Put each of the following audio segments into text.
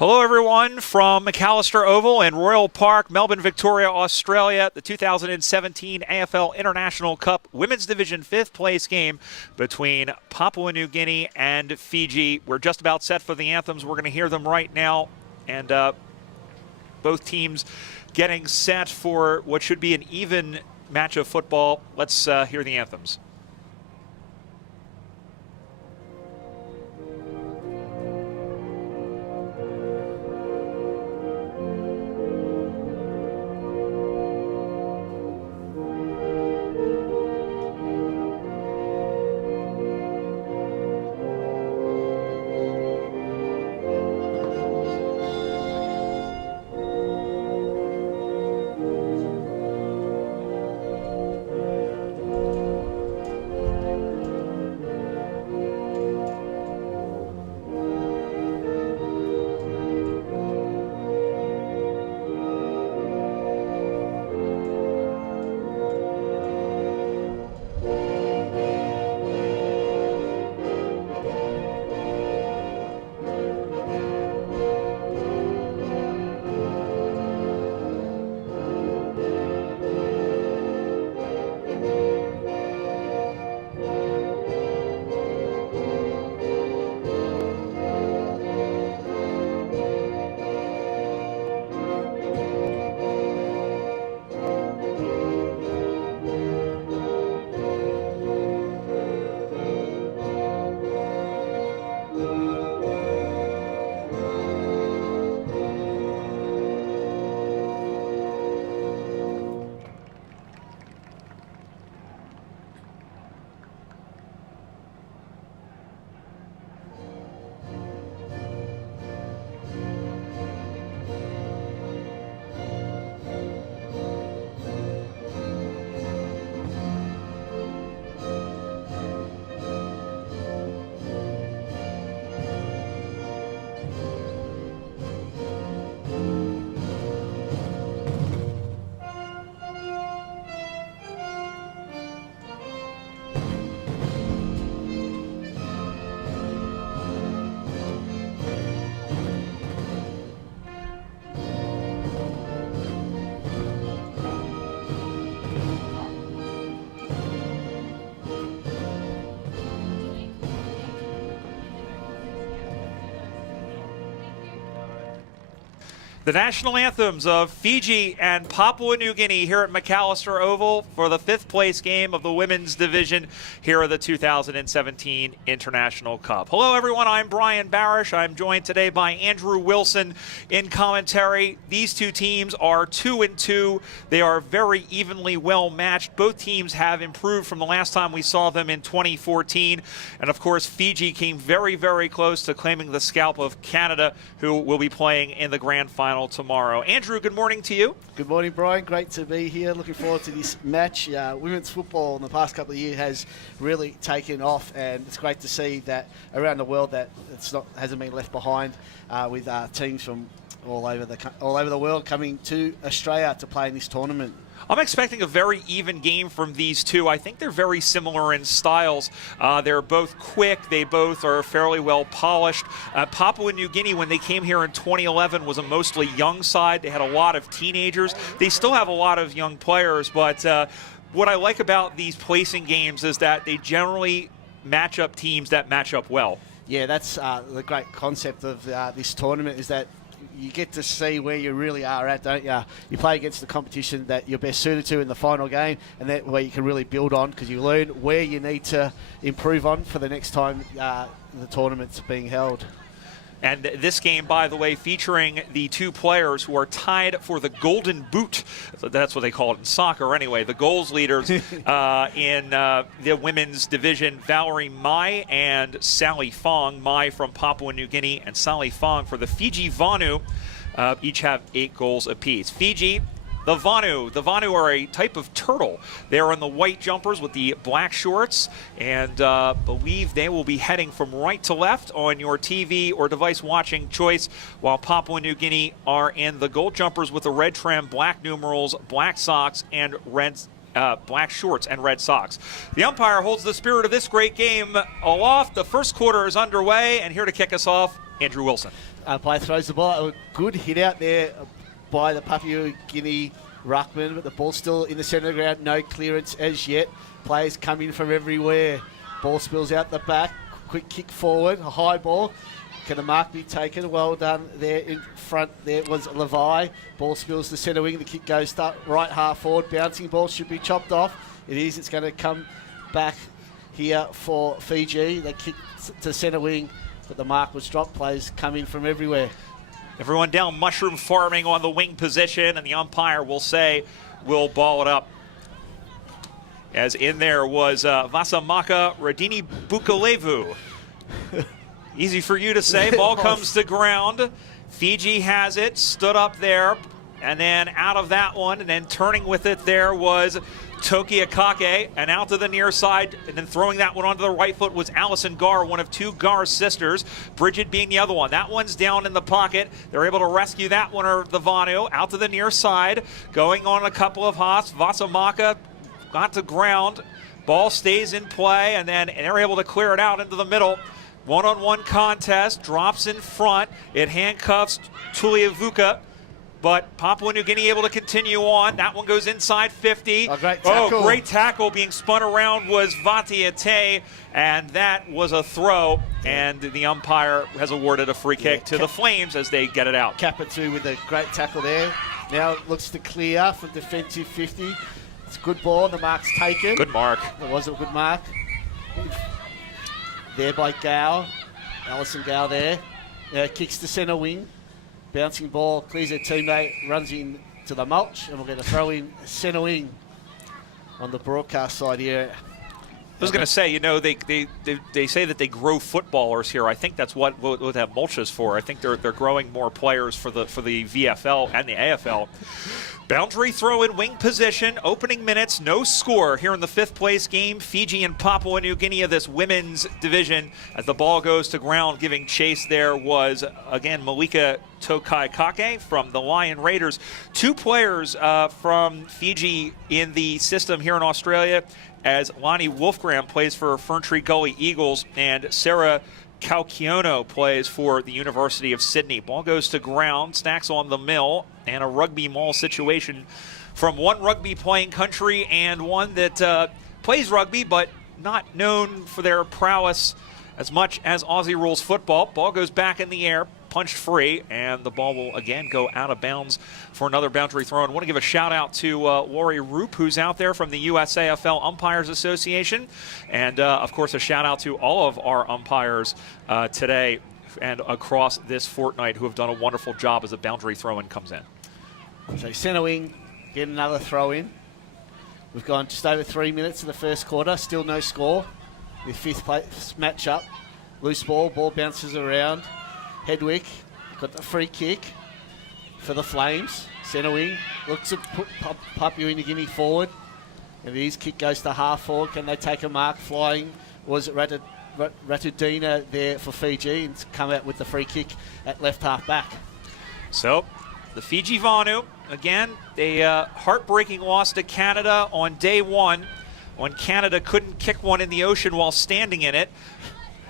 Hello everyone from McAllister Oval in Royal Park, Melbourne, Victoria, Australia. The 2017 AFL International Cup Women's Division 5th place game between Papua New Guinea and Fiji. We're just about set for the anthems. We're going to hear them right now. And both teams getting set for what should be an even match of football. Let's hear the anthems. The national anthems of Fiji and Papua New Guinea here at McAllister Oval for the 5th place game of the women's division here of the 2017 International Cup. Hello everyone, I'm Brian Barish. I'm joined today by Andrew Wilson in commentary. These two teams are 2-2. They are very evenly well matched. Both teams have improved from the last time we saw them in 2014. And of course, Fiji came very, very close to claiming the scalp of Canada, who will be playing in the grand final tomorrow. Andrew, good morning to you. Good morning, Brian. Great to be here. Looking forward to this match. Women's football in the past couple of years has really taken off, and it's great to see that around the world that hasn't been left behind with teams from all over the world coming to Australia to play in this tournament. I'm expecting a very even game from these two. I think they're very similar in styles. They're both quick. They both are fairly well polished. Papua New Guinea, when they came here in 2011, was a mostly young side. They had a lot of teenagers. They still have a lot of young players, but what I like about these placing games is that they generally match up teams that match up well. Yeah, that's the great concept of this tournament, is that you get to see where you really are at, don't you? You play against the competition that you're best suited to in the final game, and that where you can really build on, because you learn where you need to improve on for the next time the tournament's being held. And this game, by the way, featuring the two players who are tied for the Golden Boot. That's what they call it in soccer anyway. The goals leaders in the women's division, Valerie Mai and Sally Fong. Mai from Papua New Guinea and Sally Fong for the Fiji Vanu. Each have 8 goals apiece. Fiji, the Vanu. The Vanu are a type of turtle. They're in the white jumpers with the black shorts, and believe they will be heading from right to left on your TV or device watching choice, while Papua New Guinea are in the gold jumpers with the red trim, black numerals, black socks, and black shorts and red socks. The umpire holds the spirit of this great game aloft. The first quarter is underway, and here to kick us off, Andrew Wilson. Player throws the ball. A good hit out there by the Papua Guinea ruckman, but the ball's still in the centre of the ground. No clearance as yet. Players come in from everywhere. Ball spills out the back. Quick kick forward. A high ball. Can the mark be taken? Well done there in front. There was Levi. Ball spills to centre wing. The kick goes right half forward. Bouncing ball should be chopped off. It is. It's going to come back here for Fiji. They kick to centre wing, but the mark was dropped. Players come in from everywhere. Everyone down mushroom farming on the wing position, and the umpire will say, we'll ball it up. As in there was Vasamaka Radini Bukalevu. Easy for you to say. Ball comes to ground. Fiji has it, stood up there, and then out of that one, and then turning with it there was Toki Akake, and out to the near side, and then throwing that one onto the right foot was Allison Gar, one of two Gar sisters, Bridget being the other one. That one's down in the pocket. They're able to rescue that one, or the Vanu, out to the near side, going on a couple of hops. Vasamaka got to ground. Ball stays in play, and then they're able to clear it out into the middle. One-on-one contest, drops in front. It handcuffs Tuliavuka. But Papua New Guinea able to continue on. That one goes inside 50. A great tackle. Oh, great tackle. Being spun around was Vatiate, and that was a throw. And the umpire has awarded a free kick to the Flames as they get it out. Kapatu with a great tackle there. Now it looks to clear from defensive 50. It's a good ball. The mark's taken. Good mark. It was a good mark. There by Gow. Alison Gow there. Kicks to centre wing. Bouncing ball, clears her teammate, runs in to the mulch, and we'll get a throw in centre wing on the broadcast side here. I was going to say, you know, they say that they grow footballers here. I think that's what that mulch is for. I think they're growing more players for the VFL and the AFL. Boundary throw in wing position, opening minutes, no score here in the 5th place game. Fiji and Papua New Guinea of this women's division. As the ball goes to ground, giving chase there was, again, Malika Tokai Kake from the Lion Raiders. 2 players from Fiji in the system here in Australia, as Lonnie Wolfgram plays for Ferntree Gully Eagles and Sarah Kaukiono plays for the University of Sydney. Ball goes to ground, snacks on the mill, and a rugby maul situation from one rugby playing country and one that plays rugby but not known for their prowess as much as Aussie rules football. Ball goes back in the air, punched free, and the ball will again go out of bounds for another boundary throw. And I want to give a shout out to Lori Roop, who's out there from the USAFL Umpires Association. And of course, a shout out to all of our umpires today and across this fortnight who have done a wonderful job as a boundary throw-in comes in. So centre wing, get another throw in. We've gone just over 3 minutes of the first quarter, still no score. The 5th place match-up. Loose ball bounces around. Hedwick got the free kick for the Flames. Centre wing looks to put Papua New Guinea forward. And his kick goes to half forward. Can they take a mark? Flying was Ratudina there for Fiji, and come out with the free kick at left half back. So the Fiji Vanu, again, a heartbreaking loss to Canada on day one when Canada couldn't kick one in the ocean while standing in it.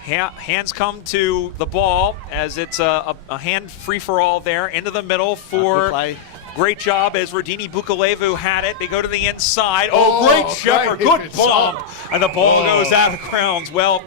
Hands come to the ball as it's a hand free-for-all there into the middle for great job as Radini Bukalevu had it. They go to the inside. Oh, great shepherd, good bump. And the ball goes out of grounds. Well,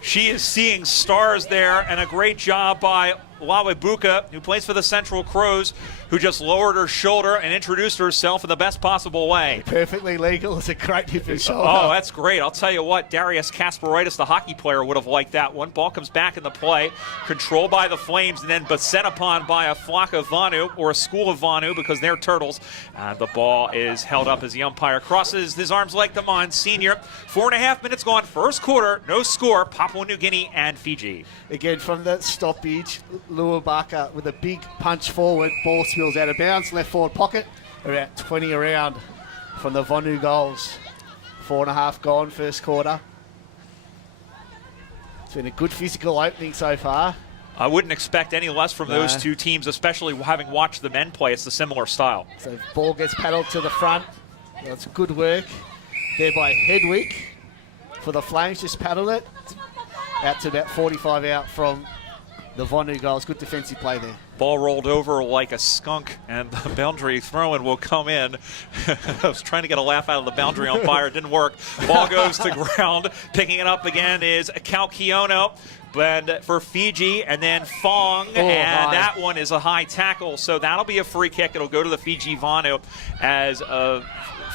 she is seeing stars there, and a great job by Lawebuka, who plays for the Central Crows, who just lowered her shoulder and introduced herself in the best possible way. Perfectly legal. It's a great hip and shoulder. Oh, that's great. I'll tell you what, Darius Kasparaitis, the hockey player, would have liked that one. Ball comes back in the play, controlled by the Flames, and then beset upon by a flock of Vanu, or a school of Vanu, because they're turtles. The ball is held up as the umpire crosses his arms like the Monsignor. 4.5 minutes gone, first quarter, no score, Papua New Guinea and Fiji. Again, from the stoppage, Luabaka with a big punch forward, ball spills out of bounds, left forward pocket, about 20 around from the Vonu goals. 4.5 gone, first quarter. It's been a good physical opening so far. I wouldn't expect any less from those two teams, especially having watched the men play. It's a similar style. So ball gets paddled to the front. That's good work there by Hedwick for the Flames. Just paddled it out to about 45 out from the Vonu goals. Good defensive play there. Ball rolled over like a skunk, and the boundary throw-in will come in. I was trying to get a laugh out of the boundary umpire. It didn't work. Ball goes to ground. Picking it up again is Calkiono. And for Fiji, and then Fong, and that one is a high tackle. So that'll be a free kick. It'll go to the Fiji Vonu as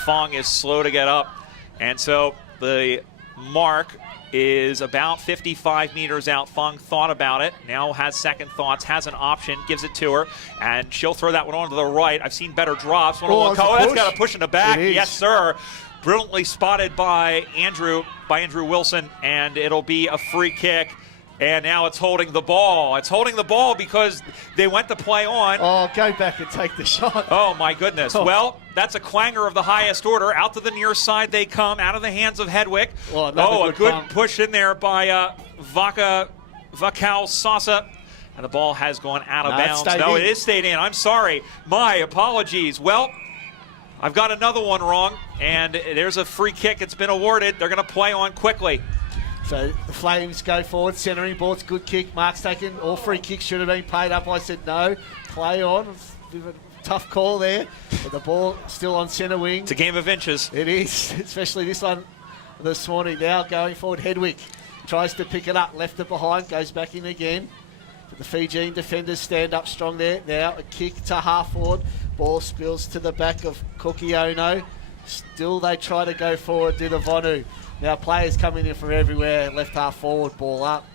Fong is slow to get up. And so the mark is about 55 meters out. Fong thought about it, now has second thoughts, has an option, gives it to her, and she'll throw that one on to the right. I've seen better drops. That's got a push in the back. Yes, sir. Brilliantly spotted by Andrew Wilson, and it'll be a free kick. And now it's holding the ball. It's holding the ball because they went to play on. Oh, go back and take the shot. Oh, my goodness. Oh. Well, that's a clanger of the highest order. Out to the near side they come, out of the hands of Hedwick. A good push in there by Vakau Sasa. And the ball has gone out of bounds. It is stayed in. I'm sorry. My apologies. Well, I've got another one wrong, and there's a free kick. It's been awarded. They're going to play on quickly. So the Flames go forward, centering ball's good kick. Mark's taken. All free kicks should have been paid up. I said no. Play on. It's a bit of a tough call there. But the ball still on centre wing. It's a game of inches. It is, especially this one this morning. Now going forward, Hedwick tries to pick it up. Left it behind, goes back in again. But the Fijian defenders stand up strong there. Now a kick to half forward. Ball spills to the back of Kokiono. Still they try to go forward to the Vonu. Now players coming in from everywhere, left half forward, ball up.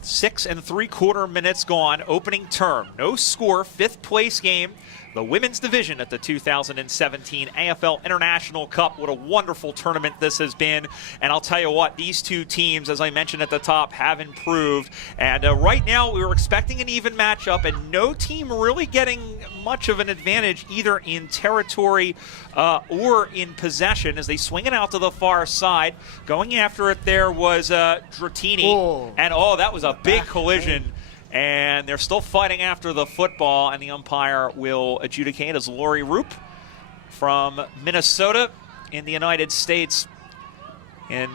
6 3/4 minutes gone, opening term. No score, 5th place game. The women's division at the 2017 AFL International Cup. What a wonderful tournament this has been. And I'll tell you what, these two teams, as I mentioned at the top, have improved. And right now we were expecting an even matchup, and no team really getting much of an advantage either in territory or in possession as they swing it out to the far side. Going after it there was Dratini. And that was a big collision. And they're still fighting after the football, and the umpire will adjudicate as Lori Roop from Minnesota in the United States. And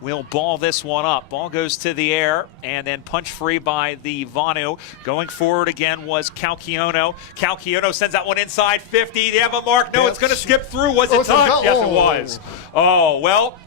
we'll ball this one up. Ball goes to the air, and then punch free by the Vonu. Going forward again was Calkiono. Calkiono sends that one inside 50. They have a mark. No, it's going to skip through. Was it touched? Yes, it was. Oh, well.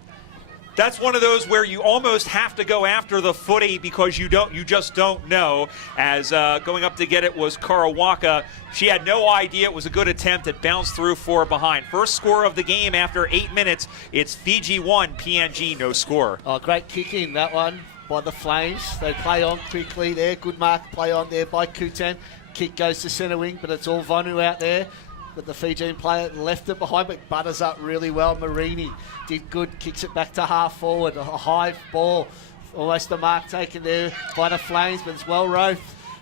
That's one of those where you almost have to go after the footy because you just don't know. As going up to get it was Karawaka. She had no idea it was a good attempt. It bounced through 4 behind. First score of the game after 8 minutes. It's Fiji 1, PNG no score. Oh, great kick in that one by the Flames. They play on quickly there. Good mark play on there by Kutan. Kick goes to centre wing, but it's all Vonu out there. But the Fijian player left it behind, but butters up really well. Marini did good, kicks it back to half forward. A high ball, almost a mark taken there by the Flames, but it's well rowed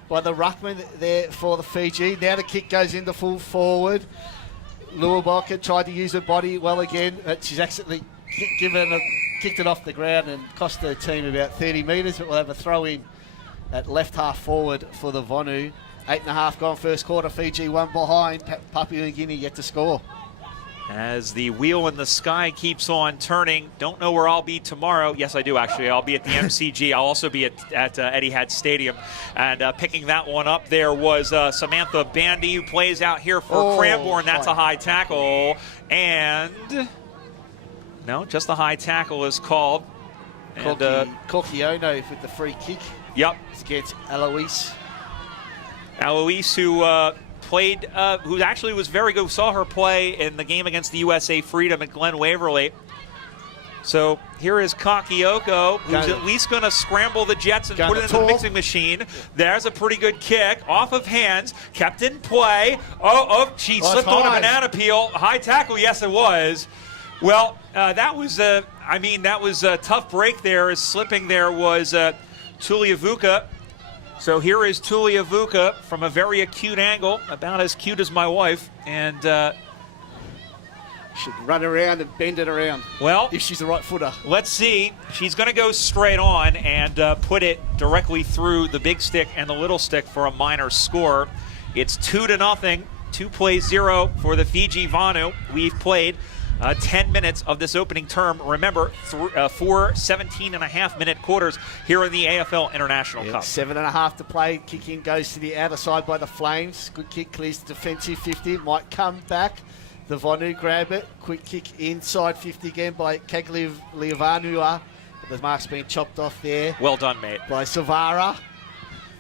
by the ruckman there for the Fiji. Now the kick goes into full forward. Luaboka tried to use her body well again, but she's accidentally kicked it off the ground and cost her team about 30 metres, but we'll have a throw in at left half forward for the Vonu. 8.5 gone first quarter. Fiji 1 behind. Papua New Guinea yet to score. As the wheel in the sky keeps on turning. Don't know where I'll be tomorrow. Yes, I do actually. I'll be at the MCG. I'll also be at Etihad Stadium. And picking that one up there was Samantha Bandy, who plays out here for Cranbourne. That's a high tackle. And no, just the high tackle is called. And Kokiono with the free kick. Yep. Against Eloise. Eloise, who played, who actually was very good. We saw her play in the game against the USA Freedom at Glen Waverley. So here is Kakioko, who's at least going to scramble the Jets and put it into the mixing machine. There's a pretty good kick, off of hands, kept in play. She slipped on a banana peel. High tackle, yes it was. Well, that was a tough break there. Slipping there was Tuliavuka. So here is Tuliavuka from a very acute angle, about as cute as my wife, and should run around and bend it around. Well, if she's the right footer. Let's see. She's going to go straight on and put it directly through the big stick and the little stick for a minor score. It's 2-0. 2 plays 0 for the Fiji Vonu. We've played 10 minutes of this opening term. Remember, 4 17.5-minute quarters here in the AFL International Cup. 7.5 to play. Kick in goes to the outer side by the Flames. Good kick, clears the defensive 50. Might come back. The Vonu grab it. Quick kick inside 50 again by Kaglivanua. The mark's been chopped off there. Well done, mate. By Savara.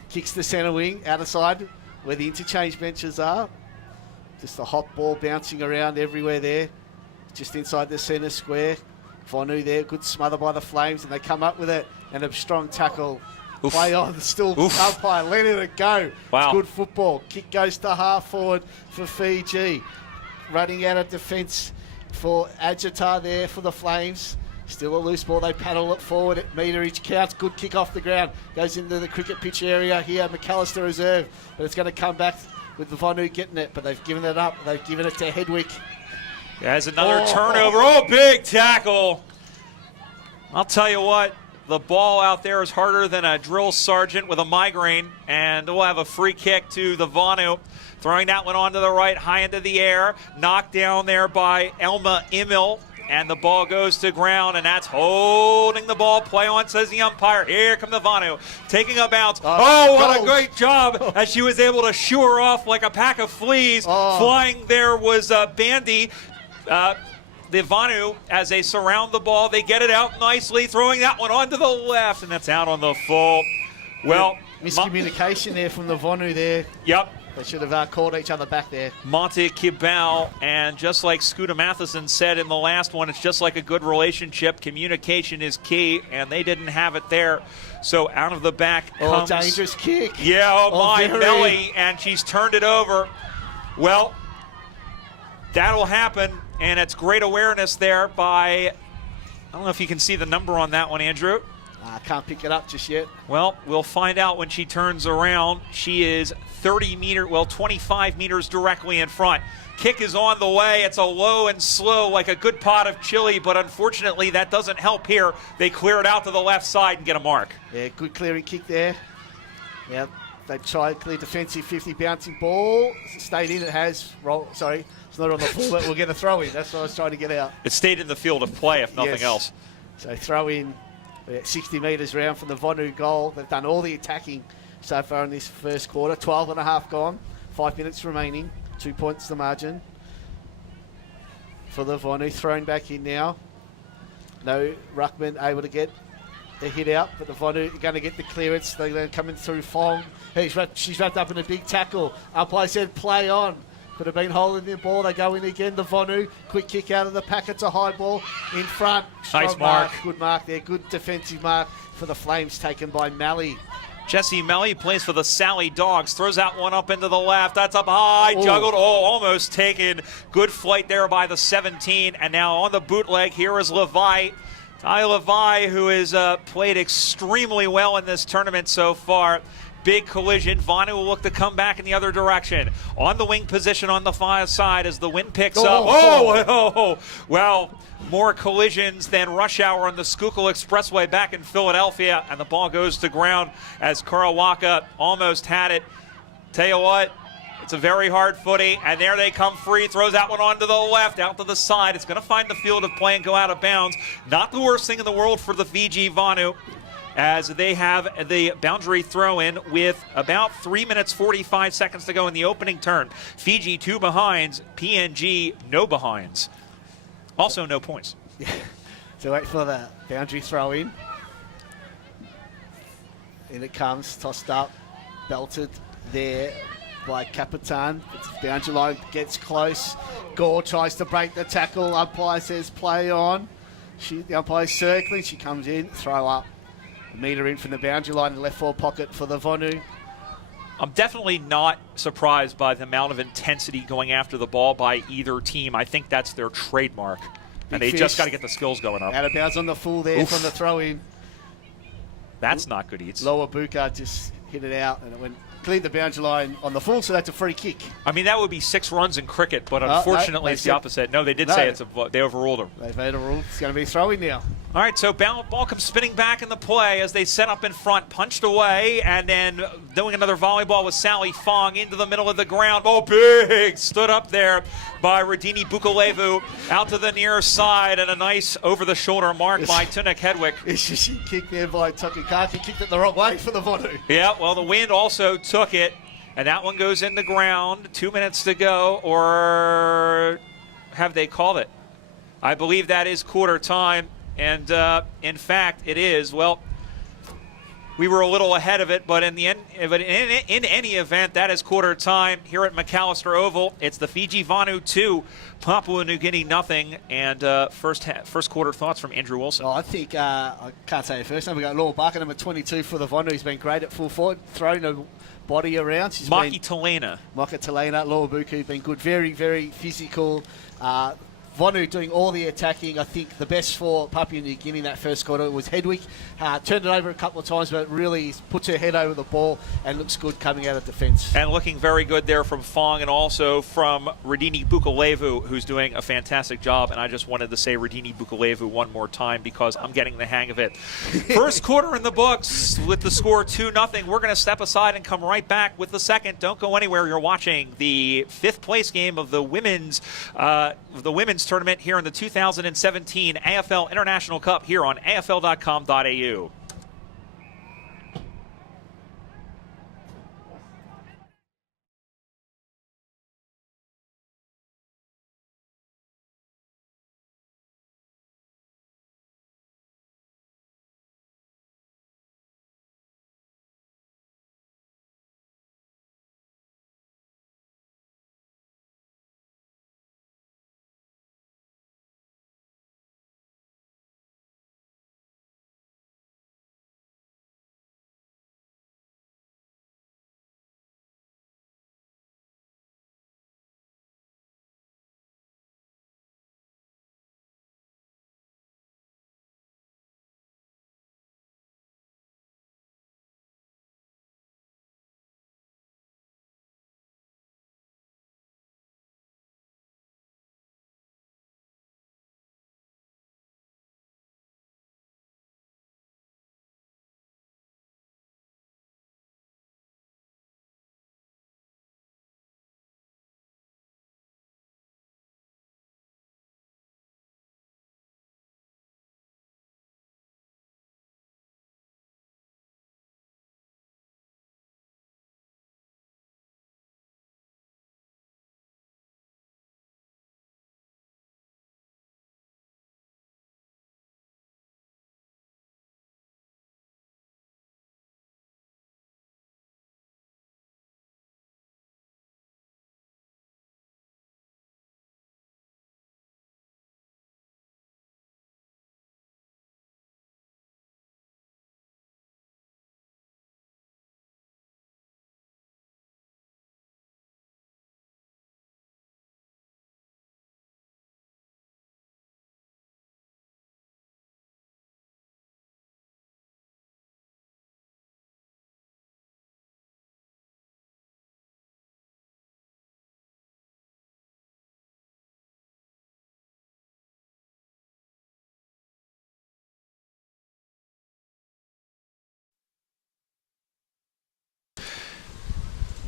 Kicks the centre wing, outer side, where the interchange benches are. Just a hot ball bouncing around everywhere there. Just inside the centre square. Vonu there, good smother by the Flames, and they come up with it. And a strong tackle. Oof. Play on, still umpire, letting it go. Wow. It's good football. Kick goes to half forward for Fiji. Running out of defence for Agitar there for the Flames. Still a loose ball. They paddle it forward. Meterage counts. Good kick off the ground. Goes into the cricket pitch area here. McAllister reserve. But it's going to come back with the Vonu getting it. But they've given it up. They've given it to Hedwick. Has another turnover. Oh, big tackle. I'll tell you what. The ball out there is harder than a drill sergeant with a migraine. And we'll have a free kick to the Vonu. Throwing that one onto the right, high into the air. Knocked down there by Elma Emil. And the ball goes to ground, and that's holding the ball. Play on, says the umpire. Here come the Vonu, taking a bounce. What a great job as she was able to shoo her off like a pack of fleas. Flying there was Bandy. The Vonu, as they surround the ball, they get it out nicely, throwing that one onto the left, and that's out on the full. Well, miscommunication there from the Vonu there. Yep. They should have called each other back there. Monte Kibau, and just like Scooter Matheson said in the last one, it's just like a good relationship. Communication is key, and they didn't have it there. So out of the back comes... dangerous kick. Yeah, my belly, and she's turned it over. Well, that'll happen, and it's great awareness there by... I don't know if you can see the number on that one, Andrew. I can't pick it up just yet. Well, we'll find out when she turns around. She is 25 meters directly in front. Kick is on the way. It's a low and slow, like a good pot of chili, but unfortunately that doesn't help here. They clear it out to the left side and get a mark. Yeah, good clearing kick there. Yep, they tried to clear defensive 50, bouncing ball. Stayed in, it has. Sorry, it's not on the full, but we'll get a throw in. That's what I was trying to get out. It stayed in the field of play, if nothing else. So throw in 60 metres round from the Vonu goal. They've done all the attacking so far in this first quarter. 12.5 gone, 5 minutes remaining, 2 points the margin for the Vonu. Thrown back in now. No ruckman able to get the hit out, but the Vonu are going to get the clearance. They're going to come in through Fong. She's wrapped up in a big tackle. Umpire said play on. Could have been holding the ball. They go in again. The Vonu, quick kick out of the pack. It's a high ball in front. Nice mark. Good mark there. Good defensive mark for the Flames, taken by Malley. Jesse Melly plays for the Sally Dogs. Throws that one up into the left. That's up high. Juggled. Almost taken. Good flight there by the 17. And now on the bootleg, here is Levi. Ty Levi, who has played extremely well in this tournament so far. Big collision. Vonu will look to come back in the other direction. On the wing position on the far side as the wind picks up. Well, more collisions than rush hour on the Schuylkill Expressway back in Philadelphia. And the ball goes to ground as Karawaka almost had it. Tell you what, it's a very hard footy. And there they come free. Throws that one onto the left, out to the side. It's going to find the field of play and go out of bounds. Not the worst thing in the world for the Fiji Vonu, as they have the boundary throw-in with about 3 minutes 45 seconds to go in the opening turn. Fiji 2 behinds, PNG no behinds. Also no points. So wait for the boundary throw-in. In it comes, tossed up, belted there by Capitan. Boundary line gets close. Gore tries to break the tackle. Umpire says play on. The umpire's circling. She comes in, throw up. Meter in from the boundary line in the left forward pocket for the Vonu. I'm definitely not surprised by the amount of intensity going after the ball by either team. I think that's their trademark. And they just got to get the skills going up. Out of bounds on the full there from the throw-in. That's not good, Eats. Lower Buka just hit it out, and it went cleared the boundary line on the full, so that's a free kick. I mean, that would be 6 runs in cricket, but unfortunately it's the opposite. No, they did say they overruled them. They've overruled. It's going to be a throw-in now. All right, so ball comes spinning back in the play as they set up in front, punched away, and then doing another volleyball with Sally Fong into the middle of the ground. Oh, big! Stood up there by Radini Bukalevu out to the near side, and a nice over-the-shoulder mark by Tunik Hedwick. She kicked there by Tokikaki, kicked it the wrong way for the Vonu. Yeah, well, the wind also took it, and that one goes in the ground. 2 minutes to go, or have they called it? I believe that is quarter time. And in fact, it is. Well, we were a little ahead of it, but in the end, in any event, that is quarter time here at McAllister Oval. It's the Fiji Vanu 2, Papua New Guinea nothing. And first quarter thoughts from Andrew Wilson. Oh, I think I can't say it first. We got Laura Barker, number 22 for the Vonu. Who's been great at full forward, thrown her body around. She's Maki Talena. Maka Talena, Laura Buku, been good, very, very physical. Vonu doing all the attacking. I think the best for Papua New Guinea in that first quarter was Hedwick. Turned it over a couple of times, but really puts her head over the ball and looks good coming out of defence. And looking very good there from Fong and also from Radini Bukalevu, who's doing a fantastic job. And I just wanted to say Radini Bukalevu one more time because I'm getting the hang of it. First quarter in the books with the score 2-0. We're going to step aside and come right back with the second. Don't go anywhere. You're watching the fifth place game of the women's tournament here in the 2017 AFL International Cup here on afl.com.au.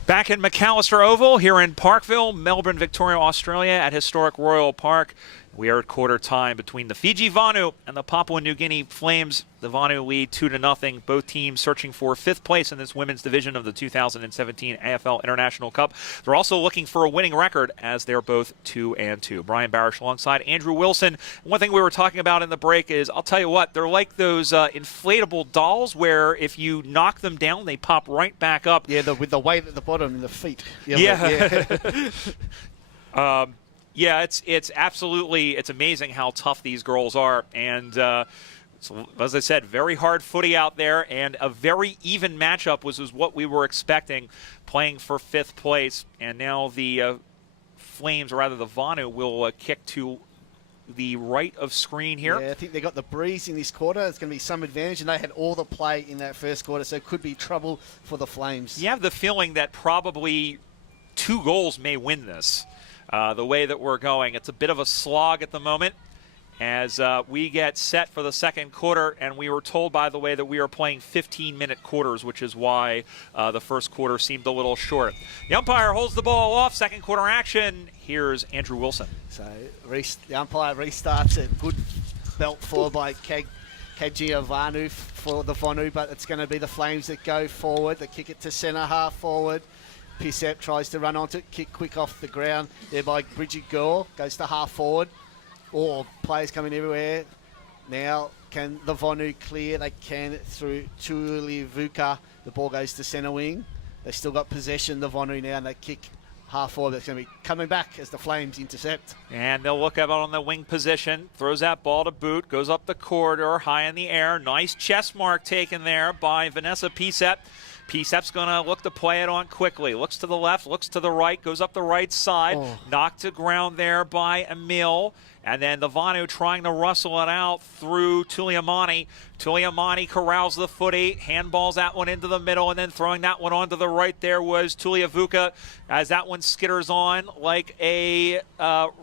Back in McAllister Oval here in Parkville, Melbourne, Victoria, Australia at historic Royal Park. We are at quarter time between the Fiji Vanu and the Papua New Guinea Flames. The Vanu lead 2-0. Both teams searching for fifth place in this women's division of the 2017 AFL International Cup. They're also looking for a winning record as they're both 2-2. Brian Barish alongside Andrew Wilson. One thing we were talking about in the break is, I'll tell you what, they're like those inflatable dolls where if you knock them down, they pop right back up. Yeah, with the weight at the bottom and the feet. Yeah. Yeah, it's absolutely, it's amazing how tough these girls are. And so, as I said, very hard footy out there, and a very even matchup was what we were expecting, playing for fifth place. And now the Flames, or rather the Vanu, will kick to the right of screen here. Yeah, I think they got the breeze in this quarter. It's going to be some advantage, and they had all the play in that first quarter, so it could be trouble for the Flames. You have the feeling that probably 2 goals may win this. The way that we're going, it's a bit of a slog at the moment. as we get set for the second quarter, and we were told, by the way, that we are playing 15-minute quarters, which is why the first quarter seemed a little short. The umpire holds the ball off. Second quarter action. Here's Andrew Wilson. So the umpire restarts it. Good belt forward by Kajiavanu for the Vonu, but it's going to be the Flames that go forward. They kick it to centre half forward. Pisep tries to run onto it, kick quick off the ground there by Bridget Gore, goes to half forward. All players coming everywhere. Now can the Vonu clear? They can through Tulivuka. The ball goes to centre wing. They've still got possession, the Vonu now, and they kick half forward. That's going to be coming back as the Flames intercept. And they'll look up on the wing position. Throws that ball to Boot. Goes up the corridor, high in the air. Nice chest mark taken there by Vanessa Pisep. Pisep's going to look to play it on quickly. Looks to the left, looks to the right, goes up the right side. Knocked to ground there by Emil. And then the Vonu trying to rustle it out through Tuliamani. Tuliamani corrals the footy, handballs that one into the middle, and then throwing that one onto the right there was Tuliavuka, as that one skitters on like a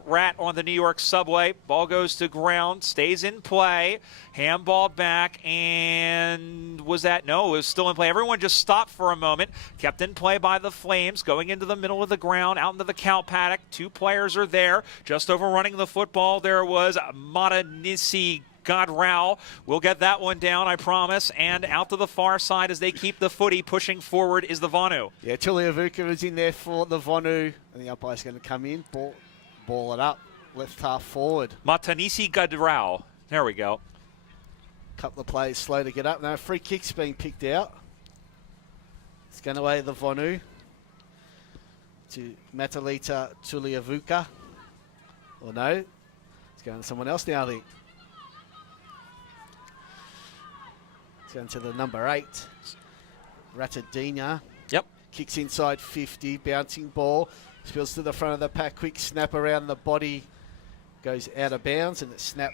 rat on the New York subway. Ball goes to ground, stays in play, handball back, and was that? No, it was still in play. Everyone just stopped for a moment, kept in play by the Flames, going into the middle of the ground, out into the cow paddock. Two players are there, just overrunning the football. There was Matanisi Godrao. We'll get that one down, I promise. And out to the far side as they keep the footy pushing forward is the Vonu. Yeah, Tuliavuka is in there for the Vonu. And the umpire's going to come in, ball it up, left half forward. Matanisi Godrao. There we go. Couple of players slow to get up. Now, free kick's being picked out. It's going away the Vonu to Matalita Tuliavuka. Or no, it's going to someone else now, I think. It's going to the number 8, Ratadina. Yep. Kicks inside 50, bouncing ball. Spills to the front of the pack, quick snap around the body. Goes out of bounds, and the snap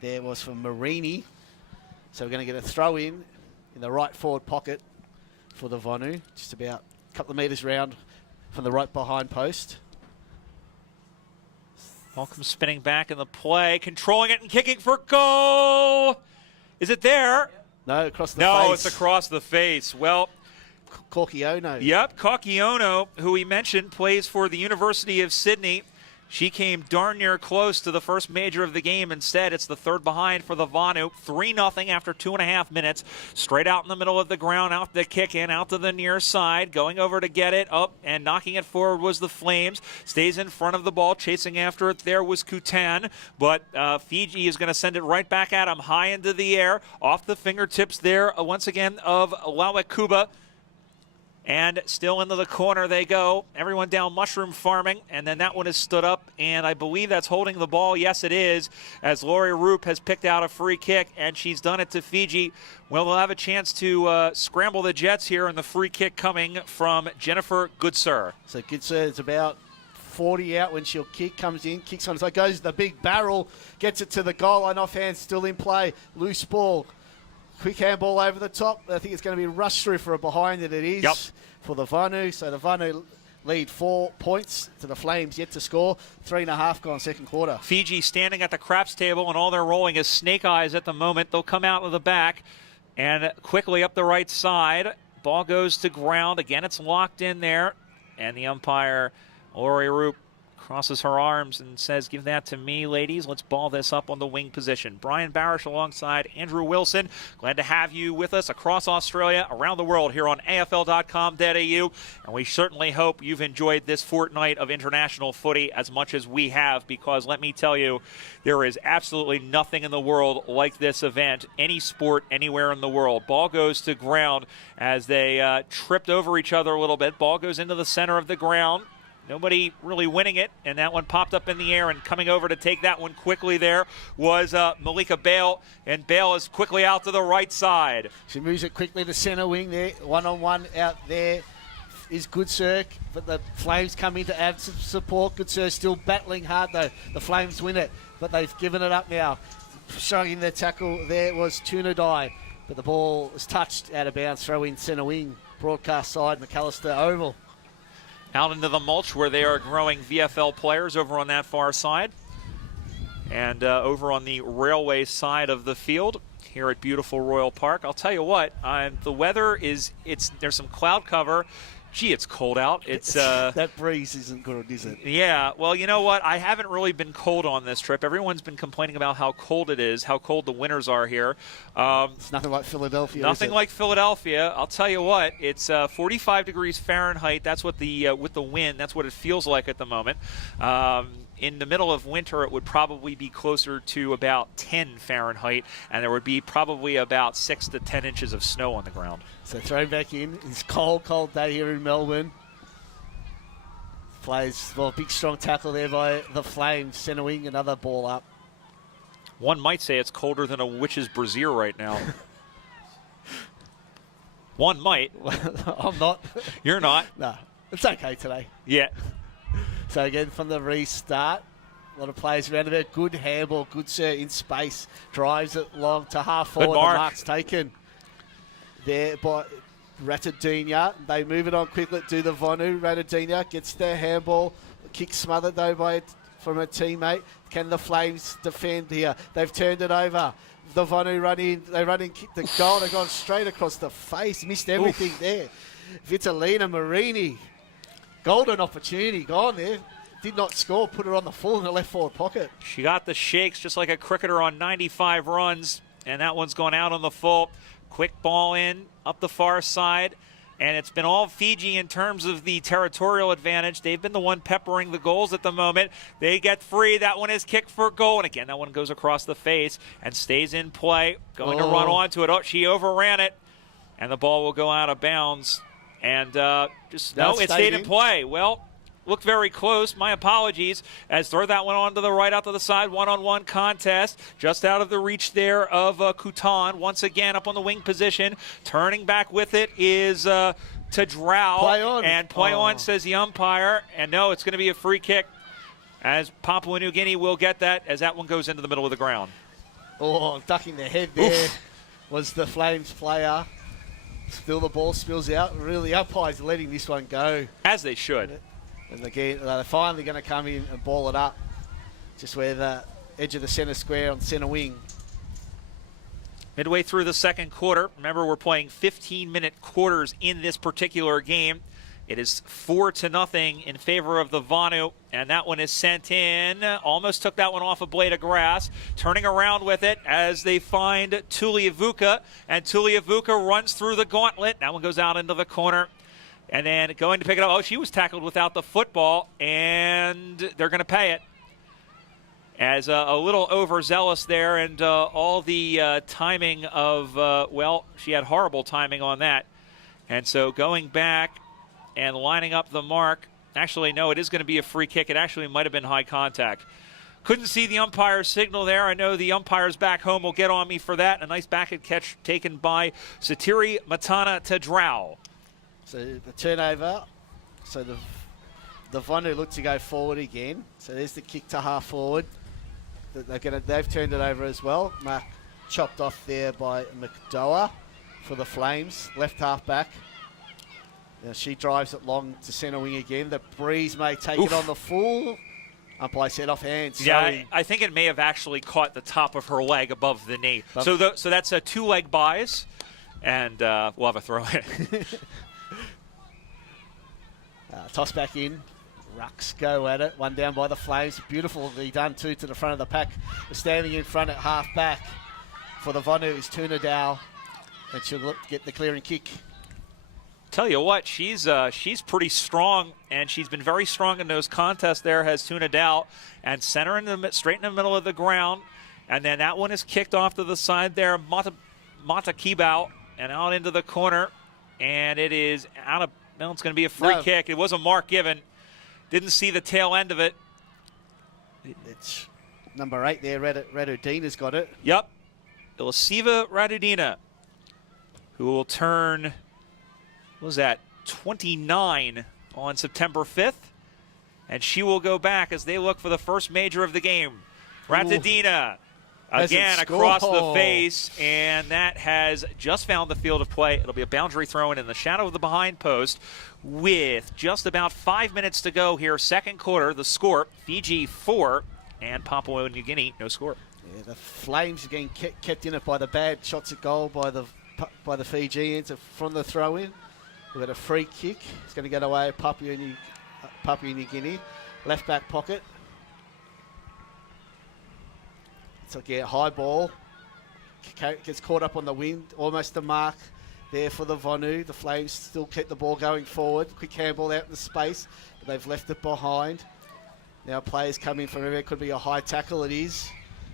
there was from Marini. So we're going to get a throw in the right forward pocket for the Vonu. Just about a couple of metres round from the right behind post. Ball comes spinning back in the play, controlling it and kicking for goal. Is it there? No, across the face. No, it's across the face. Well, Korkiono. Yep, Korkiono, who we mentioned, plays for the University of Sydney. She came darn near close to the first major of the game. Instead, it's the third behind for the Vonu. 3-0 after 2.5 minutes. Straight out in the middle of the ground, out the kick in, out to the near side. Going over to get it, up and knocking it forward was the Flames. Stays in front of the ball, chasing after it. There was Kutan, but Fiji is going to send it right back at him, high into the air, off the fingertips there, once again, of Lawekuba. And still into the corner they go. Everyone down mushroom farming. And then that one is stood up. And I believe that's holding the ball. Yes, it is. As Laurie Roop has picked out a free kick. And she's done it to Fiji. Well, they'll have a chance to scramble the Jets here. And the free kick coming from Jennifer Goodsir. So Goodsir is about 40 out when she'll kick. Comes in, kicks on. So it goes the big barrel. Gets it to the goal line. Offhand still in play. Loose ball. Quick handball over the top. I think it's going to be rushed through for a behind it. It is for the Vonu. So the Vonu lead 4 points to the Flames, yet to score. 3.5 gone second quarter. Fiji standing at the craps table, and all they're rolling is snake eyes at the moment. They'll come out of the back and quickly up the right side. Ball goes to ground. Again, it's locked in there. And the umpire, Laurie Roop, crosses her arms and says, give that to me, ladies. Let's ball this up on the wing position. Brian Barish alongside Andrew Wilson. Glad to have you with us across Australia, around the world here on AFL.com.au. And we certainly hope you've enjoyed this fortnight of international footy as much as we have, because let me tell you, there is absolutely nothing in the world like this event, any sport anywhere in the world. Ball goes to ground as they tripped over each other a little bit. Ball goes into the center of the ground. Nobody really winning it, and that one popped up in the air, and coming over to take that one quickly there was Malika Bale, and Bale is quickly out to the right side. She moves it quickly to centre wing there. One-on-one out there is Goodsir, but the Flames come in to add some support. Goodsir still battling hard, though. The Flames win it, but they've given it up now. Showing their tackle there was Tunadai, but the ball was touched out of bounds. Throw in centre wing, broadcast side, McAllister Oval. Out into the mulch where they are growing VFL players over on that far side. And over on the railway side of the field here at beautiful Royal Park, I'll tell you what, the weather there's some cloud cover. Gee, it's cold out. It's that breeze isn't good, is it? Yeah. Well, you know what? I haven't really been cold on this trip. Everyone's been complaining about how cold it is, how cold the winters are here. It's nothing like Philadelphia. Nothing like Philadelphia. I'll tell you what. It's 45 degrees Fahrenheit. That's what with the wind. That's what it feels like at the moment. In the middle of winter, it would probably be closer to about 10 Fahrenheit, and there would be probably about 6 to 10 inches of snow on the ground. So throw back in. It's cold day here in Melbourne. Plays, big strong tackle there by the Flames. Centre wing, another ball up. One might say it's colder than a witch's brassiere right now. One might. I'm not. You're not? No, it's okay today. Yeah. So again, from the restart, a lot of players around about. Good handball, good set in space. Drives it long to half forward. Mark. The mark's taken there by Ratadina. They move it on quickly to the Vonu. Ratadina gets their handball. Kick smothered though from a teammate. Can the Flames defend here? They've turned it over. The Vonu run in. They run in, kick the goal. They've gone straight across the face. Missed everything there. Vitalina Marini. Golden opportunity gone there. Did not score. Put her on the full in the left forward pocket. She got the shakes just like a cricketer on 95 runs, and that one's gone out on the full. Quick ball in, up the far side, and it's been all Fiji in terms of the territorial advantage. They've been the one peppering the goals at the moment. They get free. That one is kicked for a goal, and again, that one goes across the face and stays in play. Going to run onto it. Oh, she overran it, and the ball will go out of bounds. And it stayed in play. Well, looked very close. My apologies. As throw that one on to the right, out to the side. One-on-one contest. Just out of the reach there of Kutan. Once again up on the wing position. Turning back with it is Tadrao. Play on. And play on, says the umpire. And no, it's going to be a free kick. As Papua New Guinea will get that as that one goes into the middle of the ground. Oh, ducking the head there was the Flames player. Still the ball spills out. Really, umpires are letting this one go. As they should. And again, they're finally going to come in and ball it up. Just where the edge of the centre square on centre wing. Midway through the second quarter. Remember, we're playing 15-minute quarters in this particular game. It is 4-0 in favor of the Vonu, and that one is sent in. Almost took that one off a blade of grass. Turning around with it as they find Tuliavuka, and Tuliavuka runs through the gauntlet. That one goes out into the corner, and then going to pick it up. Oh, she was tackled without the football, and they're going to pay it. As a little overzealous there, and all the timing of, she had horrible timing on that. And so going back and lining up the mark. Actually, no, it is going to be a free kick. It actually might have been high contact. Couldn't see the umpire's signal there. I know the umpires back home will get on me for that. A nice backhand catch taken by Satiri Matana Tadrao. So the turnover. So the Vonu look to go forward again. So there's the kick to half forward. They've turned it over as well. Mark chopped off there by McDowell for the Flames. Left half back. She drives it long to centre wing again. The breeze may take it on the full. Umpire said off hand. Yeah, I think it may have actually caught the top of her leg above the knee. So that's a two-leg buys, and we'll have a throw in. Toss back in. Rucks go at it. One down by the Flames. Beautifully done too to the front of the pack. Standing in front at half back for the Vonu is Tunadao, and she'll get the clearing kick. Tell you what, she's pretty strong, and she's been very strong in those contests there, has Tuna Dow, and center straight in the middle of the ground, and then that one is kicked off to the side there, Mata Kibao, and out into the corner, and it is out of, no, it's going to be a free kick. It was a mark given. Didn't see the tail end of it. It's number 8 there, Radudina's got it. Yep, Ilasiva Radudina, who will turn, what was that, 29 on September 5th. And she will go back as they look for the first major of the game. Radudina, again, across the face, and that has just found the field of play. It'll be a boundary throw-in in the shadow of the behind post with just about 5 minutes to go here. Second quarter, the score, Fiji 4 and Papua New Guinea, no score. Yeah, the Flames are getting kept in it by the bad shots at goal by the Fijians from the throw-in. We've got a free kick. It's going to get away Papua New Guinea. Left back pocket. It's like a high ball. Gets caught up on the wind. Almost a mark there for the Vonu. The Flames still keep the ball going forward. Quick handball out in the space. But they've left it behind. Now players come in from everywhere. Could be a high tackle. It is.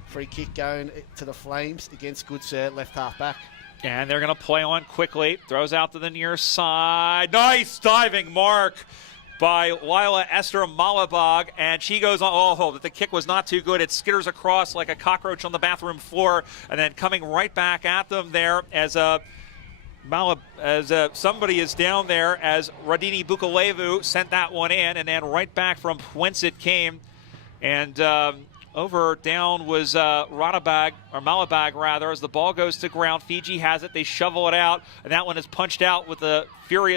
Free kick going to the Flames against Goodsir, left half back. And they're going to play on quickly. Throws out to the near side. Nice diving mark by Lila Esther Malabag. And she goes on. Oh, the kick was not too good. It skitters across like a cockroach on the bathroom floor. And then coming right back at them there as somebody is down there as Radini Bukalevu sent that one in. And then right back from whence it came. And over down was Malabag rather, as the ball goes to ground. Fiji has it. They shovel it out, and that one is punched out with the fury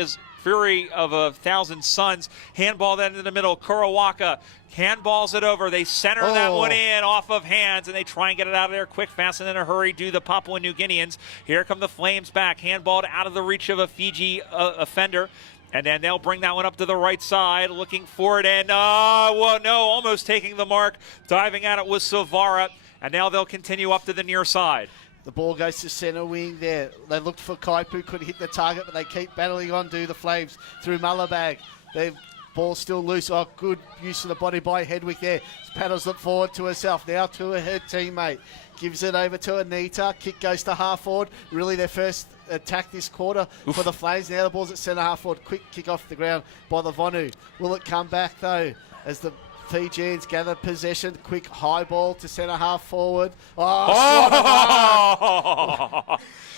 of 1,000 suns. Handball then in the middle. Kurawaka handballs it over. They center that one in off of hands, and they try and get it out of there quick, fast, and in a hurry do the Papua New Guineans. Here come the Flames back. Handballed out of the reach of a Fiji offender. And then they'll bring that one up to the right side, looking for it, and almost taking the mark. Diving at it was Savara, and now they'll continue up to the near side. The ball goes to centre wing there. They looked for Kaipu, couldn't hit the target, but they keep battling on, do the Flames through Malabag. The ball still loose. Oh, good use of the body by Hedwig there. Paddles it forward to herself, now to her teammate. Gives it over to Anita. Kick goes to half forward. Really their first attack this quarter for the Flames. Now the ball's at centre half forward. Quick kick off the ground by the Vonu. Will it come back though as the Fijians gather possession? Quick high ball to centre half forward.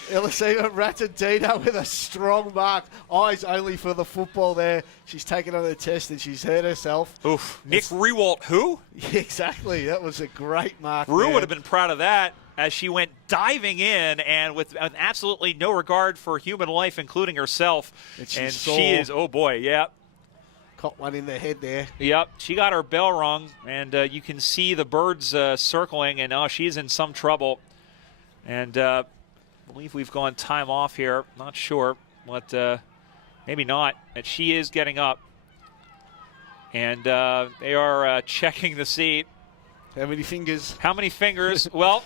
Eliseva Ratadina with a strong mark. Eyes only for the football there. She's taken on the test and she's hurt herself. Oof. Nick Rewalt, who? Yeah, exactly. That was a great mark. Rue would have been proud of that as she went diving in and with absolutely no regard for human life, including herself. And she is, oh boy, yeah. Caught one in the head there. Yep, she got her bell rung, and you can see the birds circling, and she's in some trouble. And I believe we've gone time off here. Not sure, but maybe not. But she is getting up. And they are checking to see. How many fingers? How many fingers? Well,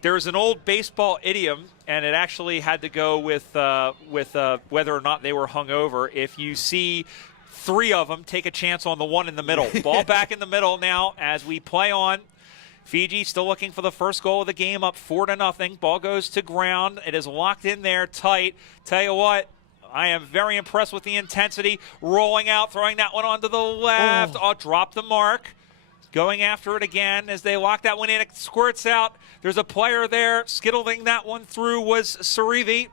there's an old baseball idiom, and it actually had to go with whether or not they were hungover. If you see 3 of them, take a chance on the one in the middle. Ball back in the middle now as we play on. Fiji still looking for the first goal of the game, up 4-0. Ball goes to ground. It is locked in there tight. Tell you what, I am very impressed with the intensity. Rolling out, throwing that one onto the left. Drop the mark. Going after it again as they lock that one in. It squirts out. There's a player there. Skittling that one through was Sarivi.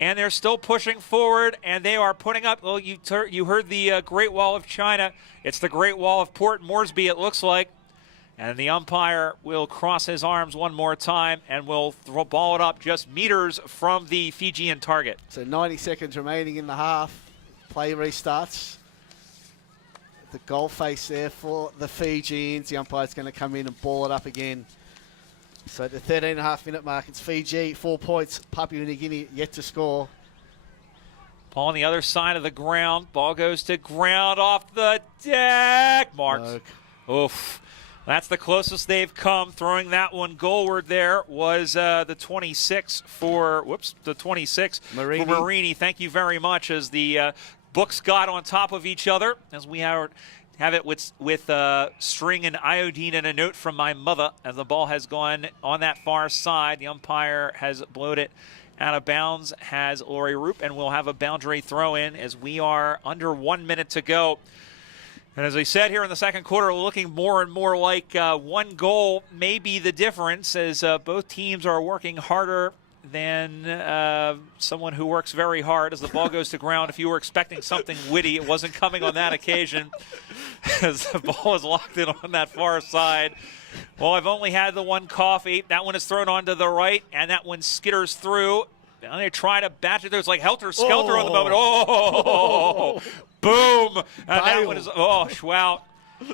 And they're still pushing forward, and they are putting up. Well, you heard the Great Wall of China. It's the Great Wall of Port Moresby, it looks like. And the umpire will cross his arms one more time and will ball it up just meters from the Fijian target. So 90 seconds remaining in the half. Play restarts. The goal face there for the Fijians. The umpire's going to come in and ball it up again. So at the 13.5-minute mark, it's Fiji, 4 points. Papua New Guinea yet to score. Ball on the other side of the ground. Ball goes to ground off the deck. Marked. Oof. That's the closest they've come. Throwing that one goalward there was the 26 for Marini. For Marini. Thank you very much as the books got on top of each other as we have it with string and iodine and a note from my mother as the ball has gone on that far side. The umpire has blowed it out of bounds, has Lori Roop, and we'll have a boundary throw in as we are under 1 minute to go. And as I said here in the second quarter, looking more and more like one goal may be the difference as both teams are working harder than someone who works very hard as the ball goes to ground. If you were expecting something witty, it wasn't coming on that occasion as the ball is locked in on that far side. Well, I've only had the one coffee. That one is thrown onto the right, and that one skitters through. And they try to batch it. There's like helter-skelter on the moment. Boom! And that one is, wow.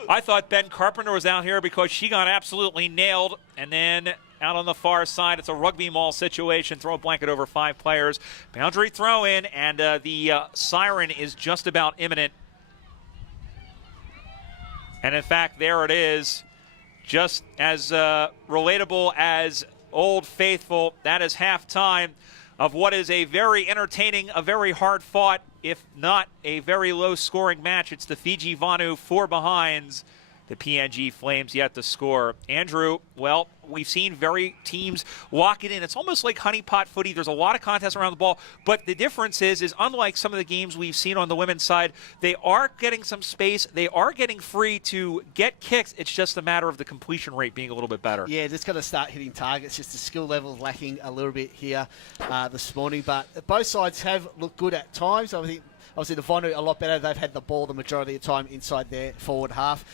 I thought Ben Carpenter was out here because she got absolutely nailed. And then out on the far side, it's a rugby maul situation. Throw a blanket over 5 players. Boundary throw in, and the siren is just about imminent. And in fact, there it is. Just as relatable as Old Faithful. That is halftime of what is a very entertaining, a very hard-fought, if not a very low-scoring match. It's the Fiji-Vanu 4 behinds. The PNG Flames yet to score. Andrew, well, we've seen very teams lock it in. It's almost like honeypot footy. There's a lot of contests around the ball, but the difference is unlike some of the games we've seen on the women's side, they are getting some space. They are getting free to get kicks. It's just a matter of the completion rate being a little bit better. Yeah, just got to start hitting targets. Just the skill level lacking a little bit here this morning, but both sides have looked good at times. I think obviously the Vonu a lot better. They've had the ball the majority of the time inside their forward half.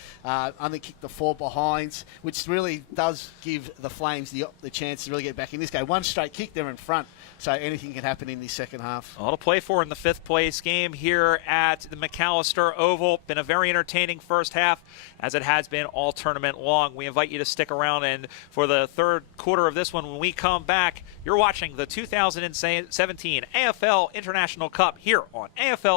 Only kicked the 4 behinds, which really does give the Flames the chance to really get back in this game. One straight kick, they're in front. So anything can happen in the second half. All to play for in the 5th place game here at the McAllister Oval. Been a very entertaining first half, as it has been all tournament long. We invite you to stick around, and for the third quarter of this one, when we come back, you're watching the 2017 AFL International Cup here on AFL.com.au.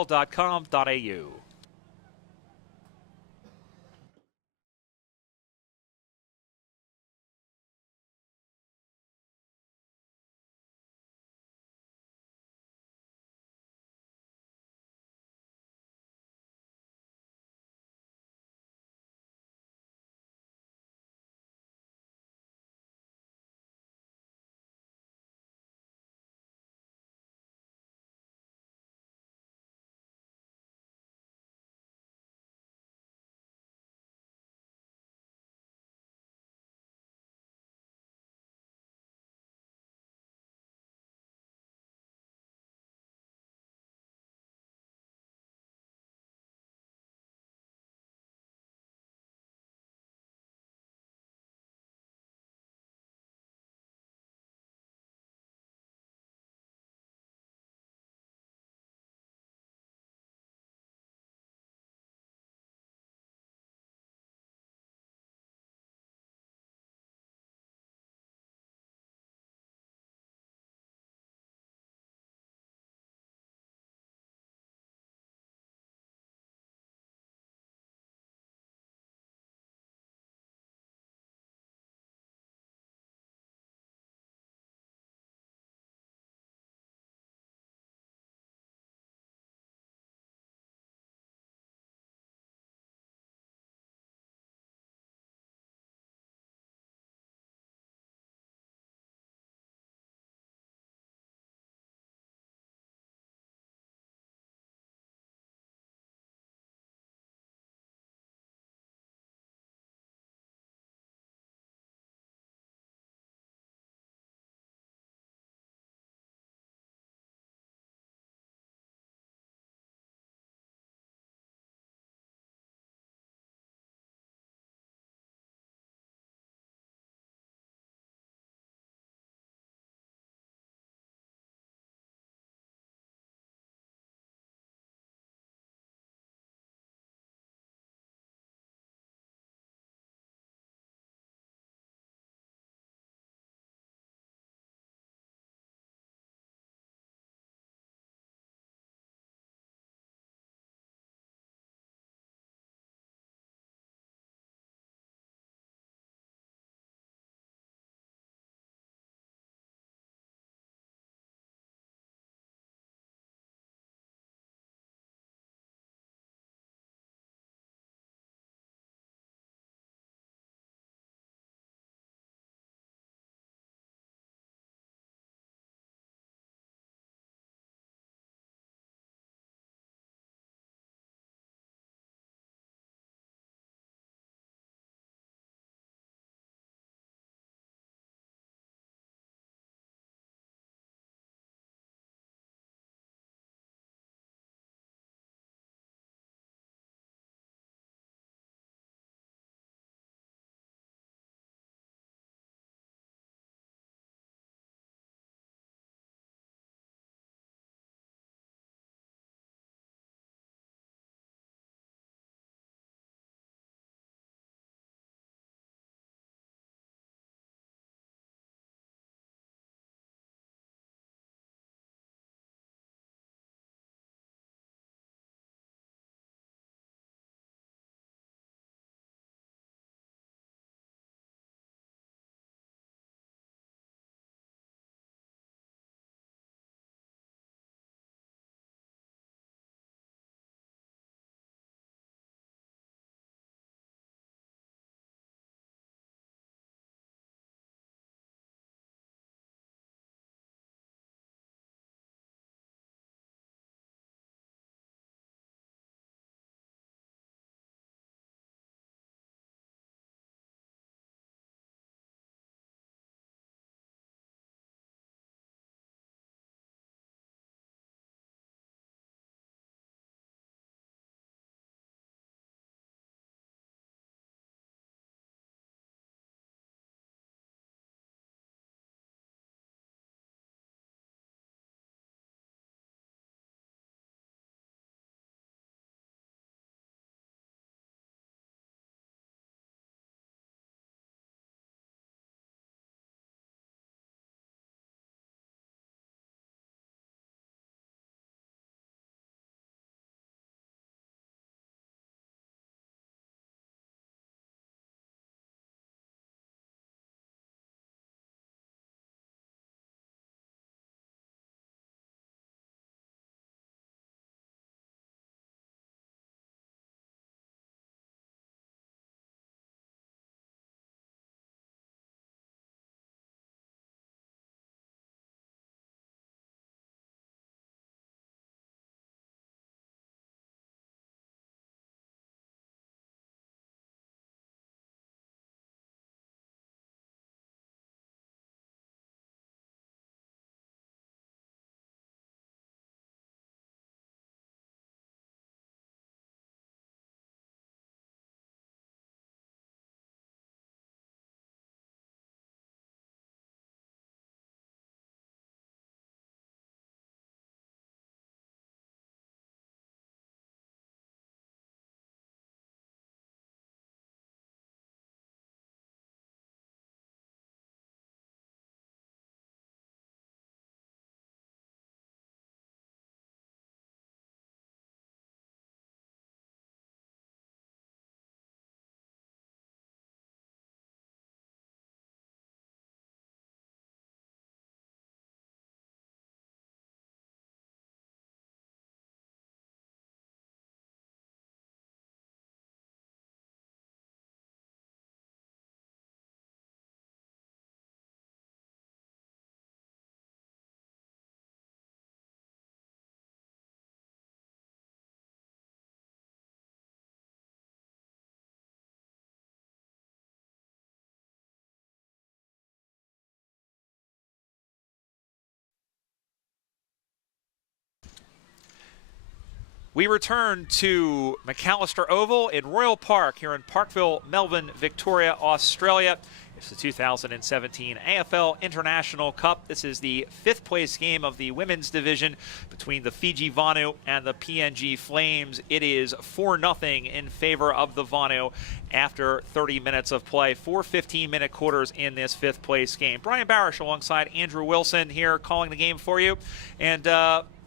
We return to McAllister Oval in Royal Park here in Parkville, Melbourne, Victoria, Australia. It's the 2017 AFL International Cup. This is the 5th place game of the women's division between the Fiji Vanu and the PNG Flames. It is 4-0 in favor of the Vanu after 30 minutes of play. 4 15-minute quarters in this 5th place game. Brian Barish alongside Andrew Wilson here calling the game for you. And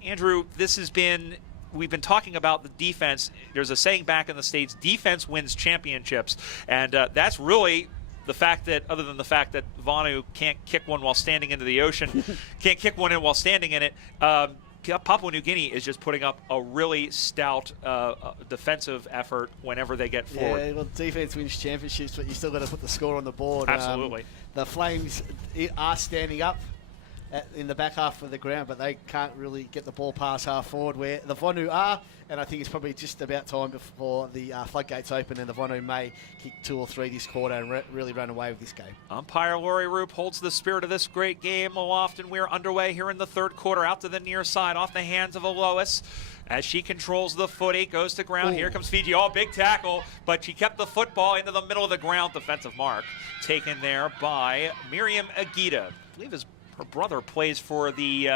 Andrew, we've been talking about the defense. There's a saying back in the States, defense wins championships. And that's really the fact that, other than the fact that Vanu can't kick one while standing into the ocean, can't kick one in while standing in it, Papua New Guinea is just putting up a really stout defensive effort whenever they get forward. Yeah, well, defense wins championships, but you still got to put the score on the board. Absolutely. The Flames are standing up in the back half of the ground, but they can't really get the ball past half forward where the Vanu are, and I think it's probably just about time before the floodgates open and the Vanu may kick 2 or 3 this quarter and really run away with this game. Umpire Laurie Roop holds the spirit of this great game aloft, and we're underway here in the 3rd quarter. Out to the near side, off the hands of Alois as she controls the footy, goes to ground. Ooh. Here comes Fiji. Oh, big tackle, but she kept the football into the middle of the ground. Defensive mark taken there by Miriam Agita. I believe her brother plays for the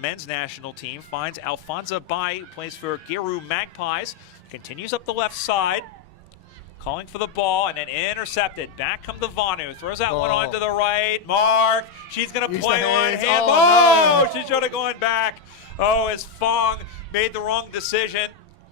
men's national team. Finds Alfonso Bai, who plays for Giru Magpies. Continues up the left side, calling for the ball, and then intercepted. Back come the Vanu. Throws that one on to the right. Mark. She's going to play on handball. No. She should have gone back. Oh, as Fong made the wrong decision,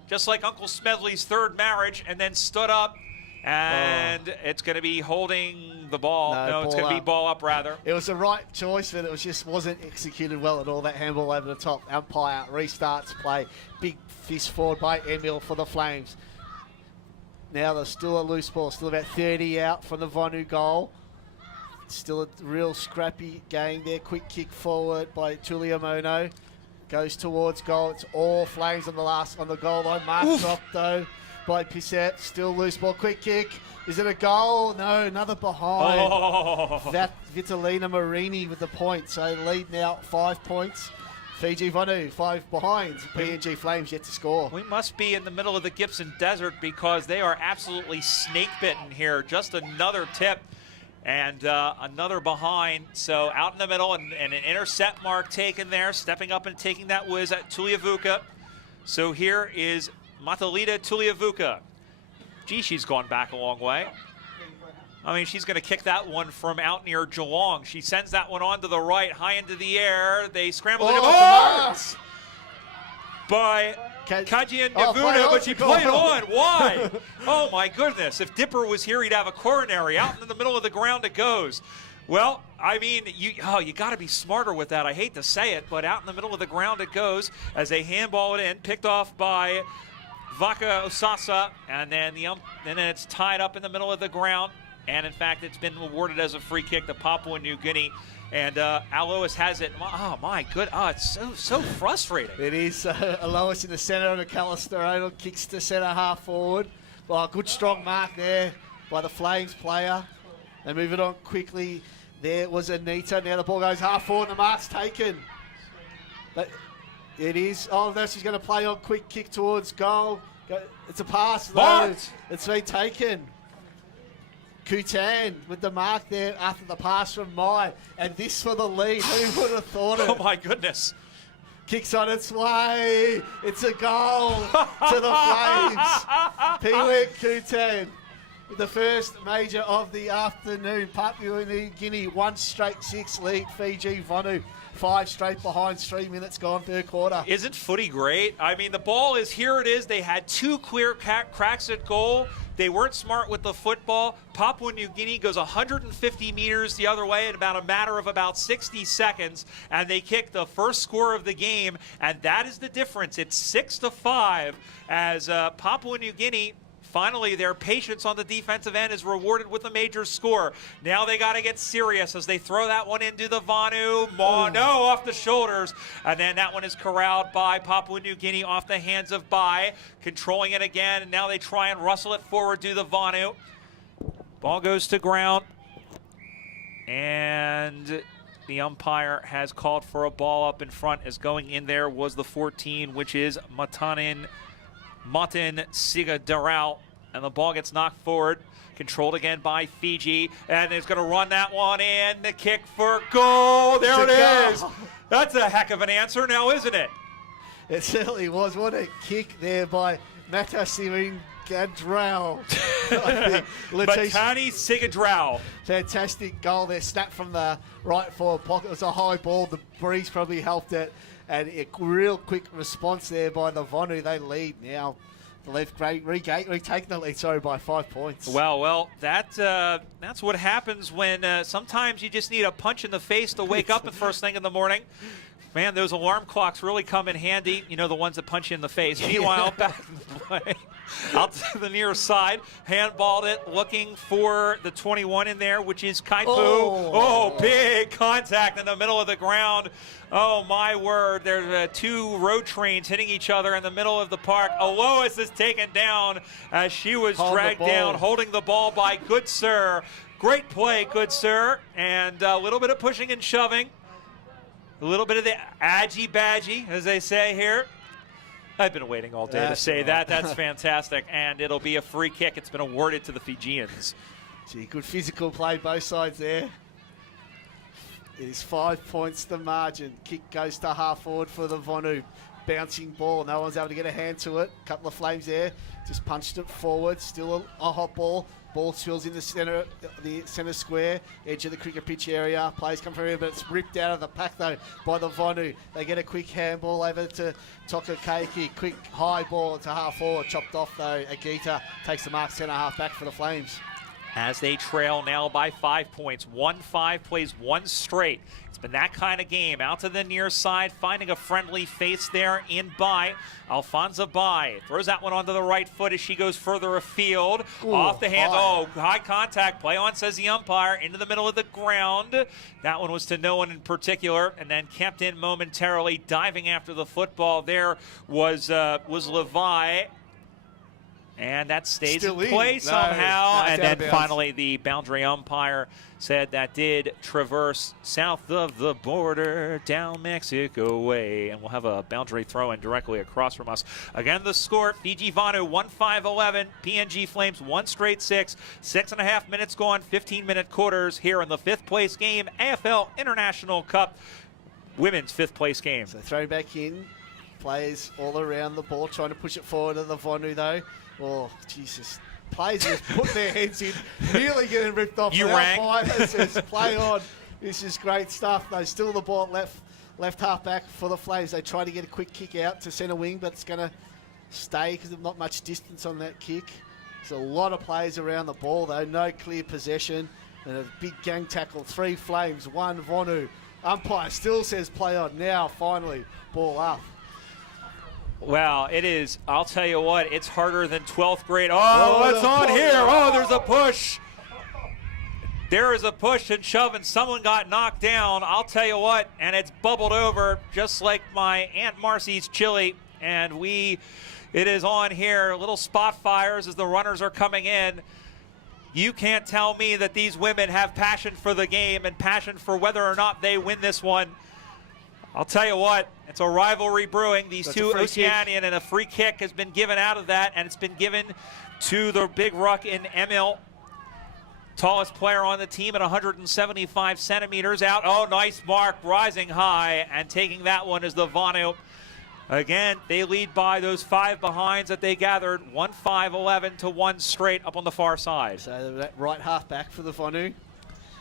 just like Uncle Smedley's 3rd marriage, and then stood up. And it's going to be holding the ball. No, it's going to be ball up, rather. It was the right choice, but it just wasn't executed well at all. That handball over the top. Umpire restarts play. Big fist forward by Emil for the Flames. Now there's still a loose ball. Still about 30 out from the Vanu goal. Still a real scrappy game there. Quick kick forward by Tuliamono. Goes towards goal. It's all Flames on the goal line. Mark dropped though by Pisset. Still loose ball. Quick kick. Is it a goal? No, another behind. That Vitalina Marini with the point. So lead now 5 points. Fiji Vanu 5 behind. PNG Flames yet to score. We must be in the middle of the Gibson Desert because they are absolutely snake bitten here. Just another tip and another behind. So out in the middle and an intercept mark taken there. Stepping up and taking that was at Tuliavuka. So here is Matalita Tuliavuka. Gee, she's gone back a long way. I mean, she's going to kick that one from out near Geelong. She sends that one on to the right, high into the air. They scramble it off by Kajian Navuna, but she played on. Why? Oh, my goodness. If Dipper was here, he'd have a coronary. Out in the middle of the ground it goes. Well, I mean, you got to be smarter with that. I hate to say it, but out in the middle of the ground it goes as they handball it in, picked off by Vaka Osasa, and then it's tied up in the middle of the ground. And, in fact, it's been awarded as a free kick to Papua New Guinea. And Alois has it. Oh, my good. Oh, it's so frustrating. It is. Alois in the centre. McAllister Oval kicks to centre half forward. Well, good strong mark there by the Flames player. They move it on quickly. There was Anita. Now the ball goes half forward. The mark's taken. But it is. Oh, no, she's going to play on quick kick towards goal. It's a pass. Though. It's been taken. Kutan with the mark there after the pass from Mai. And this for the lead. Who would have thought it? Oh, my goodness. Kicks on its way. It's a goal to the Flames. Piwek Kutan with the first major of the afternoon. Papua New Guinea, 1 straight 6 lead. Fiji Vanu, 5 straight behind. 3 minutes gone, 3rd quarter. Isn't footy great? I mean, the ball is here. It is. They had 2 clear cracks at goal. They weren't smart with the football. Papua New Guinea goes 150 meters the other way in about a matter of about 60 seconds, and they kick the first score of the game, and that is the difference. It's 6-5 as Papua New Guinea, finally their patience on the defensive end is rewarded with a major score. Now they got to get serious as they throw that one into the Vanu. No, off the shoulders. And then that one is corralled by Papua New Guinea off the hands of Bai. Controlling it again, and now they try and rustle it forward to the Vanu. Ball goes to ground. And The umpire has called for a ball up in front, as going in there was the 14, which is Martin Sigadarau. And the ball gets knocked forward, controlled again by Fiji, and is going to run that one in. The kick for goal. There it is. That's a heck of an answer now, isn't it? It certainly was. What a kick there by Matasiring Gadrau. Matani Sigadrau. Fantastic goal there. Snap from the right forward pocket. It was a high ball. The breeze probably helped it. And a real quick response there by the Vonu. They lead now. The left retaking the lead, by 5 points. Well, that's what happens when sometimes you just need a punch in the face to wake up the first thing in the morning. Man, those alarm clocks really come in handy. You know, the ones that punch you in the face. Meanwhile, back in the play, out to the near side, handballed it, looking for the 21 in there, which is Kaipu. Oh, big contact in the middle of the ground. Oh, my word. There's two road trains hitting each other in the middle of the park. Alois is taken down as she was dragged down, holding the ball by Good Sir. Great play, Good Sir. And a little bit of pushing and shoving. A little bit of the adgy-badgy, as they say here. I've been waiting all day to say that. That's fantastic. And it'll be a free kick. It's been awarded to the Fijians. Gee, good physical play, both sides there. It is 5 points the margin. Kick goes to half forward for the Vonu. Bouncing ball. No one's able to get a hand to it. Couple of flames there. Just punched it forward. Still a hot ball. Ball swirls in the centre square, edge of the cricket pitch area. Players come from here, but it's ripped out of the pack, though, by the Vonu. They get a quick handball over to Toka Keiki. Quick high ball to half forward. Chopped off, though. Agita takes the mark, centre half back for the Flames. As they trail now by 5 points. 1-5 plays one straight. It's been that kind of game. Out to the near side, finding a friendly face there in Bai. Alfonso Bai throws that one onto the right foot as she goes further afield. Ooh, off the hand. High contact. Play on, says the umpire. Into the middle of the ground. That one was to no one in particular, and then kept in momentarily. Diving after the football there was Levi. And that stays in play somehow. And then finally the boundary umpire said that did traverse south of the border down Mexico way. And we'll have a boundary throw in directly across from us. Again, the score, Fiji Vanu 1-5-11. PNG Flames 1 straight 6. 6.5 minutes gone, 15-minute quarters here in the 5th place game. AFL International Cup women's 5th place game. So throw back in. Players all around the ball trying to push it forward to the Vonu, though. Oh, Jesus. Players just put their heads in, nearly getting ripped off. You rang. Says, play on. This is great stuff. They still the ball left half back for the Flames. They try to get a quick kick out to centre wing, but it's going to stay because there's not much distance on that kick. There's a lot of players around the ball, though. No clear possession. And a big gang tackle. 3 Flames, 1 Vonu. Umpire still says play on. Now, finally, ball up. Well, it is. I'll tell you what, it's harder than 12th grade. Oh, what's on here? Oh, there's a push. There is a push and shove, and someone got knocked down. I'll tell you what, and it's bubbled over just like my Aunt Marcy's chili. And it is on here. Little spot fires as the runners are coming in. You can't tell me that these women have passion for the game and passion for whether or not they win this one. I'll tell you what, it's a rivalry brewing. These two Oceanian, and a free kick has been given out of that, and it's been given to the big ruck in Emil. Tallest player on the team at 175 centimeters out. Oh, nice mark, rising high, and taking that one is the Vanu. Again, they lead by those 5 behinds that they gathered. 1-5-11 to 1 straight up on the far side. So that right half back for the Vanu.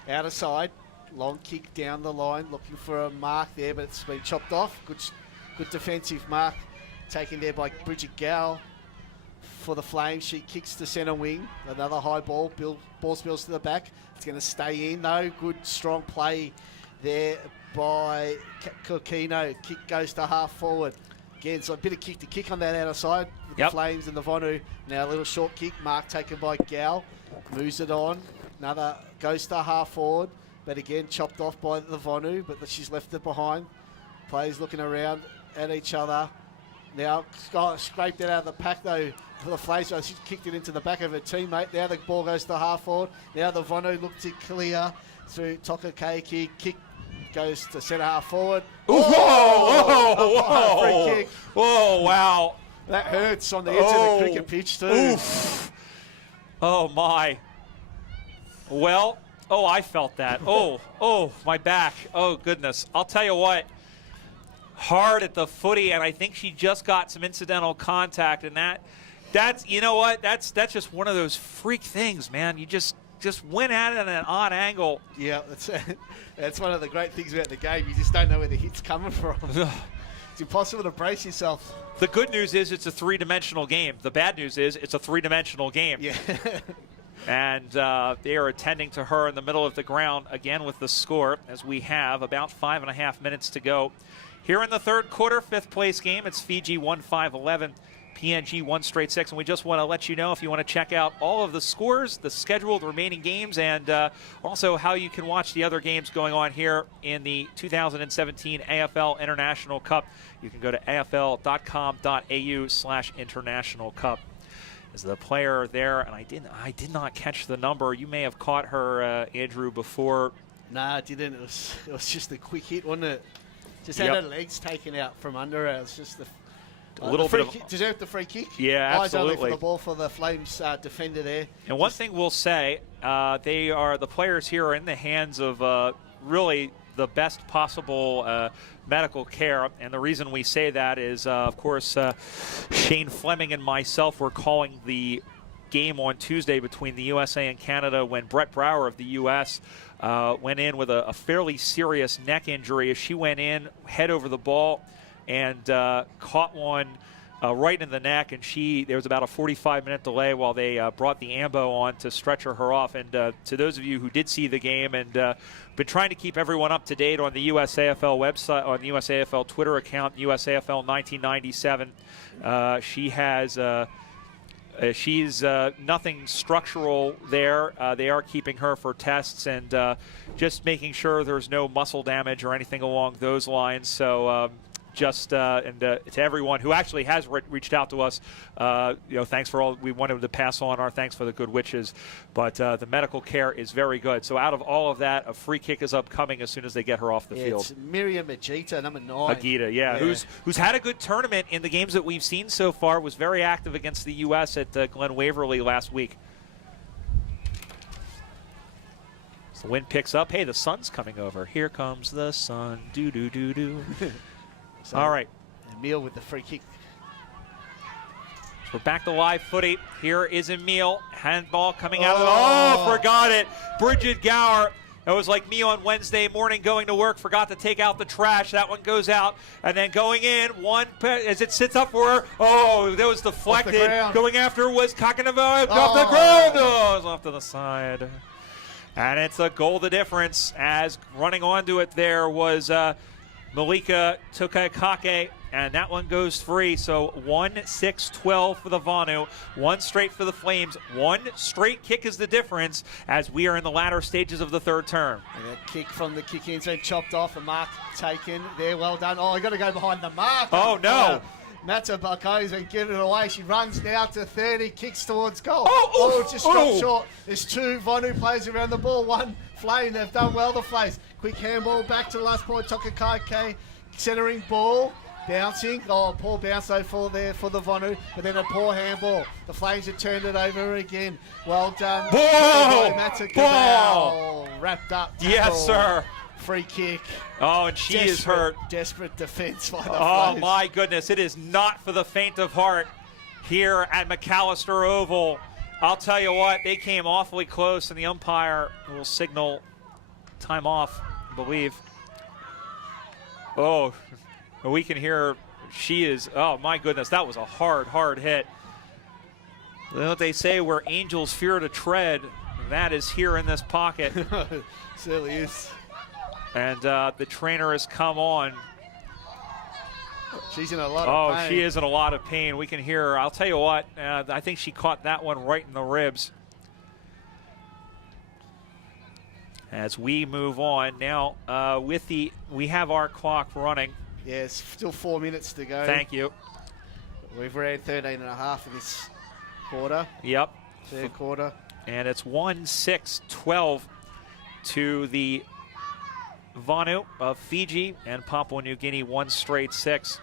Out of side. Long kick down the line, looking for a mark there, but it's been chopped off. Good defensive mark taken there by Bridget Gow for the Flames. She kicks to centre wing. Another high ball. Ball spills to the back. It's going to stay in, though. Good, strong play there by Kokino. Kick goes to half forward. Again, so a bit of kick to kick on that outer side with the Flames and the Vonu. Now a little short kick. Mark taken by Gow. Moves it on. Another goes to half forward. But again, chopped off by the Vonu, but she's left it behind. Players looking around at each other. Now, scraped it out of the pack, though, for the Flames. She kicked it into the back of her teammate. Now the ball goes to half forward. Now the Vonu look to clear through Toka Keiki. Kick goes to centre half forward. Whoa! Free kick. Whoa! Wow! That hurts on the edge of the cricket pitch too. Oof. Oh my. Well, I felt that. Oh, my back. Oh goodness. I'll tell you what. Hard at the footy, and I think she just got some incidental contact, and that's you know what? That's just one of those freak things, man. You just went at it at an odd angle. Yeah, that's one of the great things about the game. You just don't know where the hit's coming from. It's impossible to brace yourself. The good news is it's a three-dimensional game. The bad news is it's a three-dimensional game. Yeah. And they are attending to her in the middle of the ground again with the score, as we have about 5.5 minutes to go. Here in the third quarter, fifth place game, it's Fiji 1-5-11, PNG 1-6. And we just want to let you know, if you want to check out all of the scores, the scheduled remaining games, and also how you can watch the other games going on here in the 2017 AFL International Cup, you can go to afl.com.au/international cup. Is the player there, and I did not catch the number. You may have caught her, Andrew, before. Nah, I didn't. It was just a quick hit, wasn't it? Just had her legs taken out from under her. It was just a little bit of deserved the free kick. Yeah, Eyes only absolutely. for the ball for the Flames defender there. And one thing we'll say, the players here are in the hands of really the best possible medical care. And the reason we say that is, of course, Shane Fleming and myself were calling the game on Tuesday between the USA and Canada when Brett Brower of the U.S. Went in with a fairly serious neck injury as she went in, head over the ball, and caught one right in the neck. And there was about a 45-minute delay while they brought the AMBO on to stretcher her off. And to those of you who did see the game and been trying to keep everyone up to date on the USAFL website, on the USAFL Twitter account, USAFL 1997, she has. She's nothing structural there. They are keeping her for tests and just making sure there's no muscle damage or anything along those lines. So to everyone who actually has reached out to us, thanks for all. We wanted to pass on our thanks for the good wishes, but the medical care is very good. So out of all of that, a free kick is upcoming as soon as they get her off the field. It's Miriam Agita, number 9. Agita, yeah, who's had a good tournament in the games that we've seen so far. Was very active against the U.S. at Glen Waverly last week. So the wind picks up. Hey, the sun's coming over. Here comes the sun. Do do do do. So all right. Emile with the free kick. We're back to live footy. Here is Emile. Handball coming out of the... Oh, forgot it. Bridget Gower. It was like me on Wednesday morning going to work. Forgot to take out the trash. That one goes out. And then going in, as it sits up for her. Oh, that was deflected. Going after was Kakanava off the ground. Oh, it was off to the side. And it's a goal the difference, as running onto it there was... Malika Tukakake, and that one goes free. So 1-6-12 for the Vanu, one straight for the Flames. One straight kick is the difference as we are in the latter stages of the third term. And a kick from the kick in zone, chopped off, a mark taken there. Well done. Oh, I got to go behind the mark. Oh, no. Mata Bako's and give it away. She runs now to 30, kicks towards goal. Just dropped short. There's two Vanu players around the ball. One Flame. They've done well, the Flames. Quick handball back to the last point. Tokakake centering ball. Bouncing. Oh, poor bounce though for the Vanu. But then a poor handball. The Flames have turned it over again. Well done. Ball! Wrapped up. Yes, sir. Free kick. Oh, and she is hurt. Desperate defense by the Oh, Flames. my goodness. It is not for the faint of heart here at McAllister Oval. I'll tell you what, they came awfully close, and the umpire will signal time off, I believe. Oh, we can hear she is, oh, my goodness, that was a hard hit. You know what they say, where angels fear to tread, that is here in this pocket. Certainly is. And the trainer has come on. She's in a lot of pain. Oh, she is in a lot of pain. We can hear her. I'll tell you what, I think she caught that one right in the ribs. As we move on now, we have our clock running. Yes, still 4 minutes to go. Thank you. We've ran 13 and a half in this quarter. Yep. Third quarter. And it's 1-6-12 to the Vanuatu of Fiji, and Papua New Guinea 1 straight 6.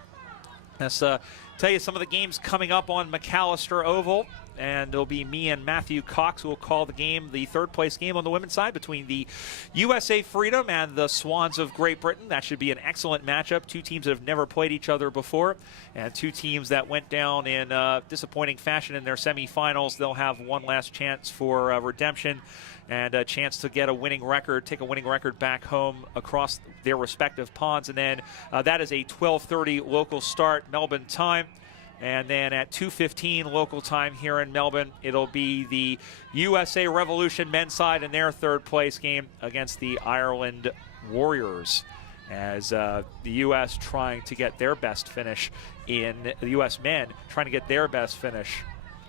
Let's tell you some of the games coming up on McAllister Oval. And it'll be me and Matthew Cox who will call the game, the third-place game on the women's side between the USA Freedom and the Swans of Great Britain. That should be an excellent matchup. Two teams that have never played each other before, and two teams that went down in disappointing fashion in their semifinals. They'll have one last chance for redemption and a chance to get a winning record, take a winning record back home across their respective ponds. And then that is a 12:30 local start, Melbourne time. And then at 2:15 local time here in Melbourne, it'll be the USA Revolution men's side in their third-place game against the Ireland Warriors, as the U.S. trying to get their best finish in the U.S. men trying to get their best finish.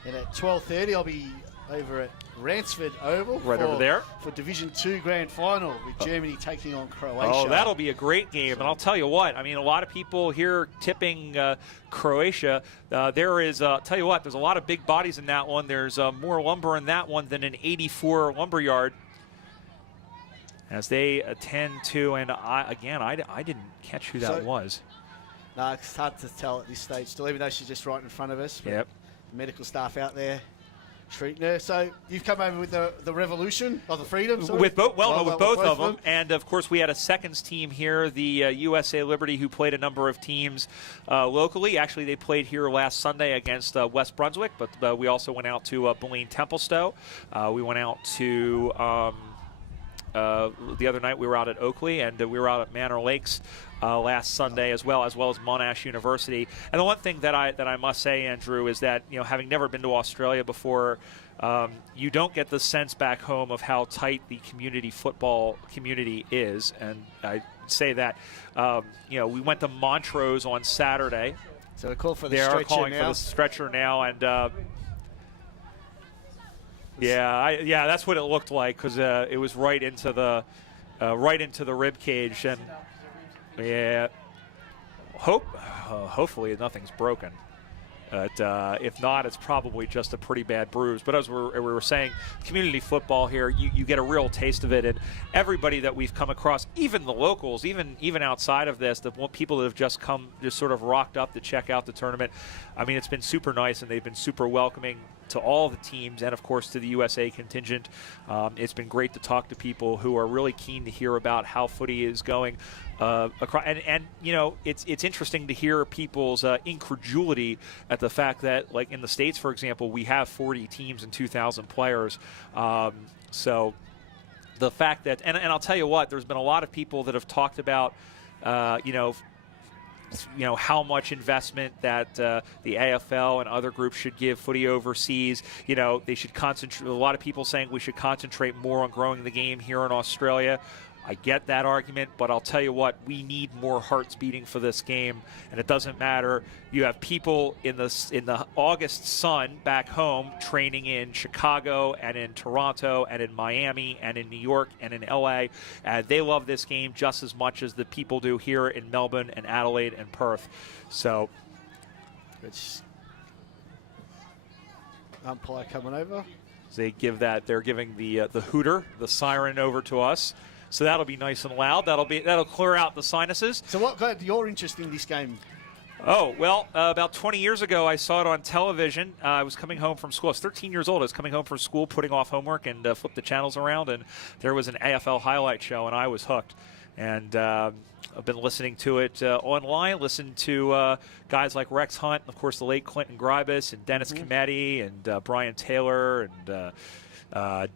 And at 12:30, I'll be over at Ransford Oval over there for Division 2 Grand Final with Germany taking on Croatia. Oh, that'll be a great game. And I'll tell you what, I mean, a lot of people here tipping Croatia. There is, tell you what, there's a lot of big bodies in that one. There's more lumber in that one than an 84 lumberyard. As they attend to, and I didn't catch who that was. No, it's hard to tell at this stage still, even though she's just right in front of us. Yep. Medical staff out there treating her. So you've come over with the Revolution, or the Freedom? Sorry? With both of them. And, of course, we had a seconds team here, the USA Liberty, who played a number of teams locally. Actually, they played here last Sunday against West Brunswick, but we also went out to Boleen Templestowe. We went out to the other night we were out at Oakley, and we were out at Manor Lakes last Sunday as well as Monash University. And the one thing that I must say, Andrew, is that, you know, having never been to Australia before, you don't get the sense back home of how tight the community football community is. And I say that, you know, we went to Montrose on Saturday. So they're calling for the stretcher now. They are calling for the stretcher now, and yeah, that's what it looked like, because it was right into the rib cage, and yeah, hopefully nothing's broken. But if not, it's probably just a pretty bad bruise. But as we were saying, community football here, you get a real taste of it. And everybody that we've come across, even the locals, even outside of this, the people that have just sort of rocked up to check out the tournament, I mean, it's been super nice, and they've been super welcoming to all the teams and, of course, to the USA contingent. It's been great to talk to people who are really keen to hear about how footy is going across. And you know, it's interesting to hear people's incredulity at the fact that, like in the States, for example, we have 40 teams and 2,000 players. So the fact that, and I'll tell you what, there's been a lot of people that have talked about, you know, how much investment that the AFL and other groups should give footy overseas. You know, they should concentrate. A lot of people saying we should concentrate more on growing the game here in Australia. I get that argument, but I'll tell you what, we need more hearts beating for this game, and it doesn't matter. You have people in the August sun back home training in Chicago and in Toronto and in Miami and in New York and in LA. They love this game just as much as the people do here in Melbourne and Adelaide and Perth. So it's umpire coming over. They're giving the hooter, the siren, over to us. So that'll be nice and loud. That'll clear out the sinuses. So what got your interest in this game? Oh, well, about 20 years ago, I saw it on television. I was coming home from school. I was 13 years old. I was coming home from school, putting off homework, and flipped the channels around, and there was an AFL highlight show, and I was hooked. And I've been listening to it online, listened to guys like Rex Hunt, and, of course, the late Clinton Gribus, and Dennis Cometti, and Brian Taylor, and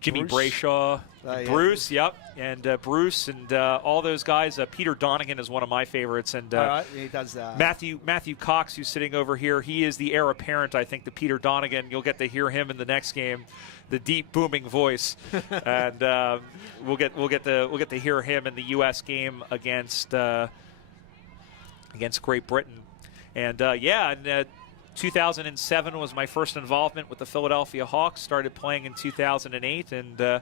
Jimmy Brayshaw, Bruce, yep, and Bruce, and all those guys. Peter Donegan is one of my favorites, and he does Matthew Cox, who's sitting over here. He is the heir apparent, I think, to Peter Donegan. You'll get to hear him in the next game, the deep booming voice, and we'll get to hear him in the U.S. game against Great Britain, and 2007 was my first involvement with the Philadelphia Hawks. Started playing in 2008, and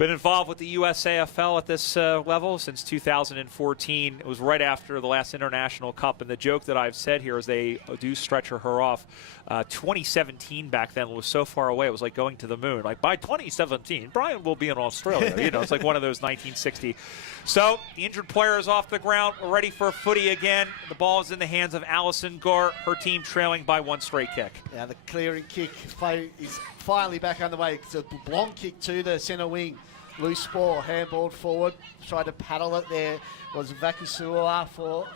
Been involved with the USAFL at this level since 2014. It was right after the last International Cup, and the joke that I've said here is they do stretcher her off. 2017 back then was so far away, it was like going to the moon. Like, by 2017, Brian will be in Australia. It's like one of those 1960. So the injured player is off the ground. We're ready for footy again. The ball is in the hands of Allison Gar, her team trailing by one straight kick. Yeah, the clearing kick play is finally back underway. It's a long kick to the centre wing. Loose ball, handballed forward. Tried to paddle it there. Was Vakusua for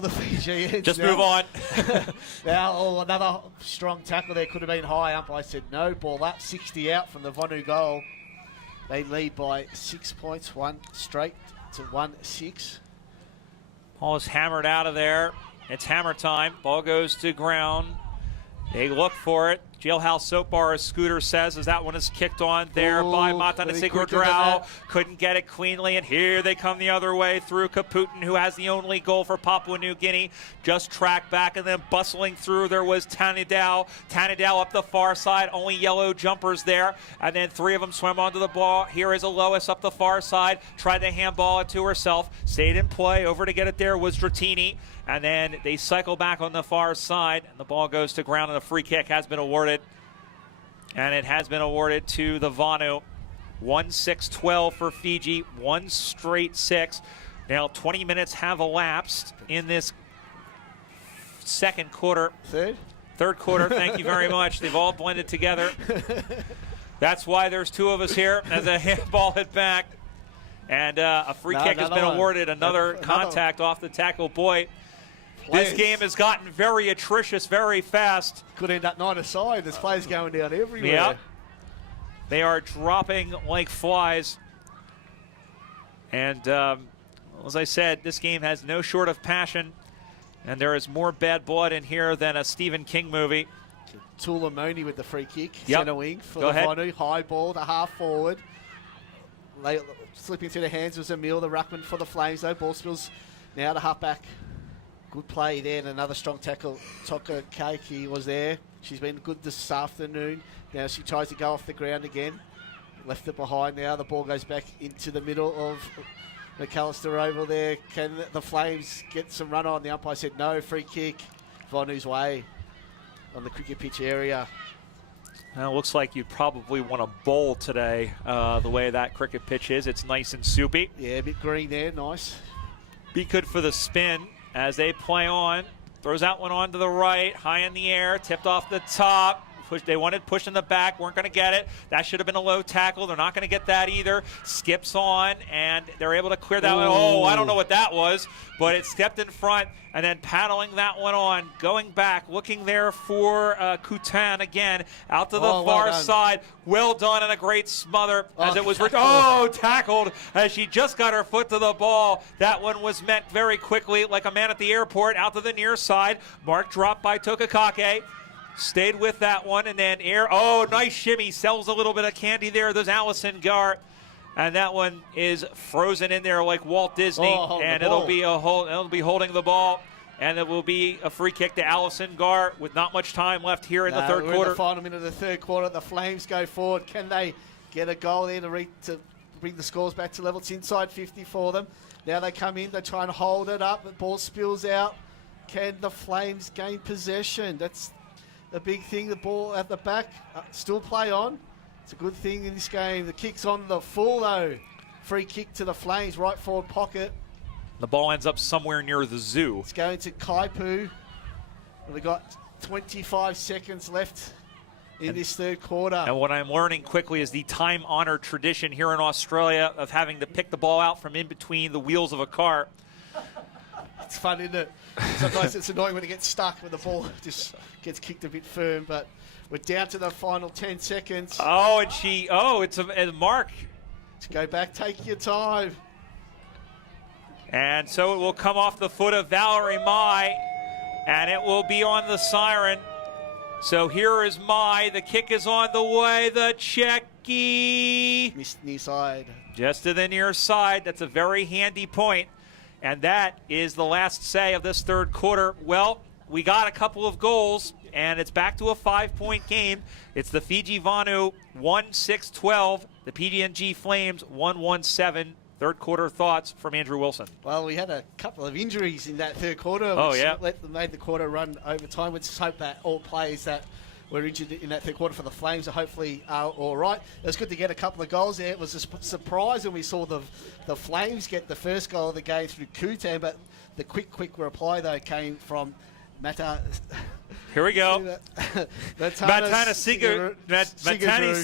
the Fijians. Just move on. Now, another strong tackle there. Could have been high. Umpire said no. Ball up, 60 out from the Vonu goal. They lead by 6 points, one straight to 1-6. Ball is hammered out of there. It's hammer time. Ball goes to ground. They look for it. Jailhouse Soap Bar, as Scooter says, as that one is kicked on there by Matanasigo. Couldn't get it cleanly, and here they come the other way through Kaputin, who has the only goal for Papua New Guinea. Just tracked back, and then bustling through there was Tanidao. Tanidao up the far side, only yellow jumpers there, and then three of them swim onto the ball. Here is Alois up the far side, tried to handball it to herself, stayed in play. Over to get it there was Dratini, and then they cycle back on the far side, and the ball goes to ground, and a free kick has been awarded. And it has been awarded to the Vonu. 1-6-12 for Fiji, one straight 6. Now 20 minutes have elapsed in this second quarter. Third quarter, thank you very much. They've all blended together. That's why there's two of us here as a handball hit back. And a free kick has been awarded. Another contact off the tackle. Boy, this game has gotten very attritious very fast. Could end up 9-a-side. There's players going down everywhere. Yeah. They are dropping like flies. And as I said, this game has no short of passion. And there is more bad blood in here than a Stephen King movie. Tulamoni with the free kick. Centre wing for the Vonu. High ball to half forward. Slipping through the hands was Emil, the ruckman for the Flames, though. Ball spills now to half back. Good play there, and another strong tackle. Toka Keiki was there. She's been good this afternoon. Now she tries to go off the ground again. Left it behind now. The ball goes back into the middle of McAllister over there. Can the Flames get some run on? The umpire said no. Free kick. Vonu's way on the cricket pitch area. Well, it looks like you'd probably want a bowl today, the way that cricket pitch is. It's nice and soupy. Yeah, a bit green there. Nice. Be good for the spin. As they play on, throws out one on to the right, high in the air, tipped off the top. They wanted push in the back, weren't going to get it. That should have been a low tackle. They're not going to get that either. Skips on, and they're able to clear that one. Oh, I don't know what that was, but it stepped in front, and then paddling that one on, going back, looking there for Kutan again, out to the far side. Well done, and a great smother as it was tackled as she just got her foot to the ball. That one was met very quickly, like a man at the airport, out to the near side. Mark dropped by Tokakake. Stayed with that one, and then nice shimmy. Sells a little bit of candy there. There's Allison Gar, and that one is frozen in there like Walt Disney, and it'll be holding the ball, and it will be a free kick to Allison Gar with not much time left here in the third quarter. In the final minute of the third quarter, the Flames go forward. Can they get a goal there to bring the scores back to level? It's inside 50 for them. Now they come in, they try and hold it up. The ball spills out. Can the Flames gain possession? That's the big thing. The ball at the back, still play on. It's a good thing in this game. The kick's on the full though. Free kick to the Flames, right forward pocket. The ball ends up somewhere near the zoo. It's going to Kaipu. We've got 25 seconds left in this third quarter. And what I'm learning quickly is the time-honored tradition here in Australia of having to pick the ball out from in between the wheels of a car. It's fun, isn't it? Sometimes it's annoying when it gets stuck, when the ball just gets kicked a bit firm, but we're down to the final 10 seconds. It's a mark. Let's go back, take your time. And so it will come off the foot of Valerie Mai, and it will be on the siren. So here is Mai. The kick is on the way. The checky. Missed near side. Just to the near side. That's a very handy point. And that is the last say of this third quarter. Well, we got a couple of goals, and it's back to a 5-point game. It's the Fiji Vanu 1-6-12, the PDNG Flames 1-1-7. Third quarter thoughts from Andrew Wilson. Well, we had a couple of injuries in that third quarter, which made the quarter run over time. Let's hope that all players that were injured in that third quarter for the Flames are hopefully all right. It was good to get a couple of goals there. It was a surprise when we saw the Flames get the first goal of the game through Kutan, but the quick reply, though, came from Mata. Here we go. Matani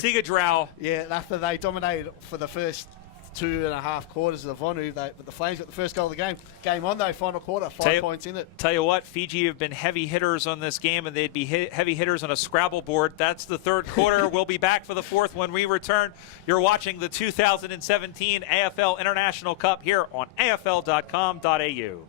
Sigadrau. Yeah, after they dominated for the first 2.5 quarters of the Vonu, the Flames got the first goal of the game. Game on, though, final quarter, 5 points in it. Tell you what, Fiji have been heavy hitters on this game, and they'd be heavy hitters on a Scrabble board. That's the third quarter. We'll be back for the fourth when we return. You're watching the 2017 AFL International Cup here on afl.com.au.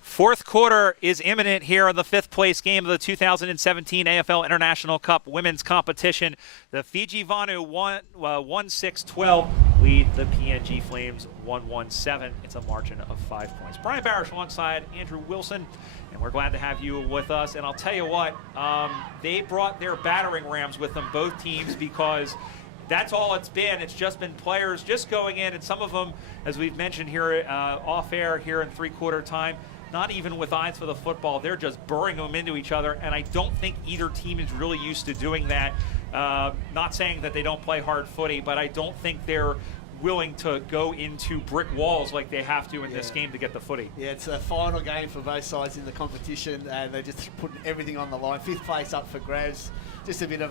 Fourth quarter is imminent here in the fifth place game of the 2017 AFL International Cup women's competition. The Fiji Vanu 1-6-12 lead the PNG Flames 1-1-7. It's a margin of 5 points. Brian Barish alongside Andrew Wilson, and we're glad to have you with us. And I'll tell you what, they brought their battering rams with them, both teams, because that's all it's been. It's just been players just going in, and some of them, as we've mentioned here off air here in three-quarter time, not even with eyes for the football. They're just burring them into each other, and I don't think either team is really used to doing that. Not saying that they don't play hard footy, but I don't think they're willing to go into brick walls like they have to in this game to get the footy. Yeah, it's a final game for both sides in the competition, and they're just putting everything on the line. Fifth place up for grabs. Just a bit of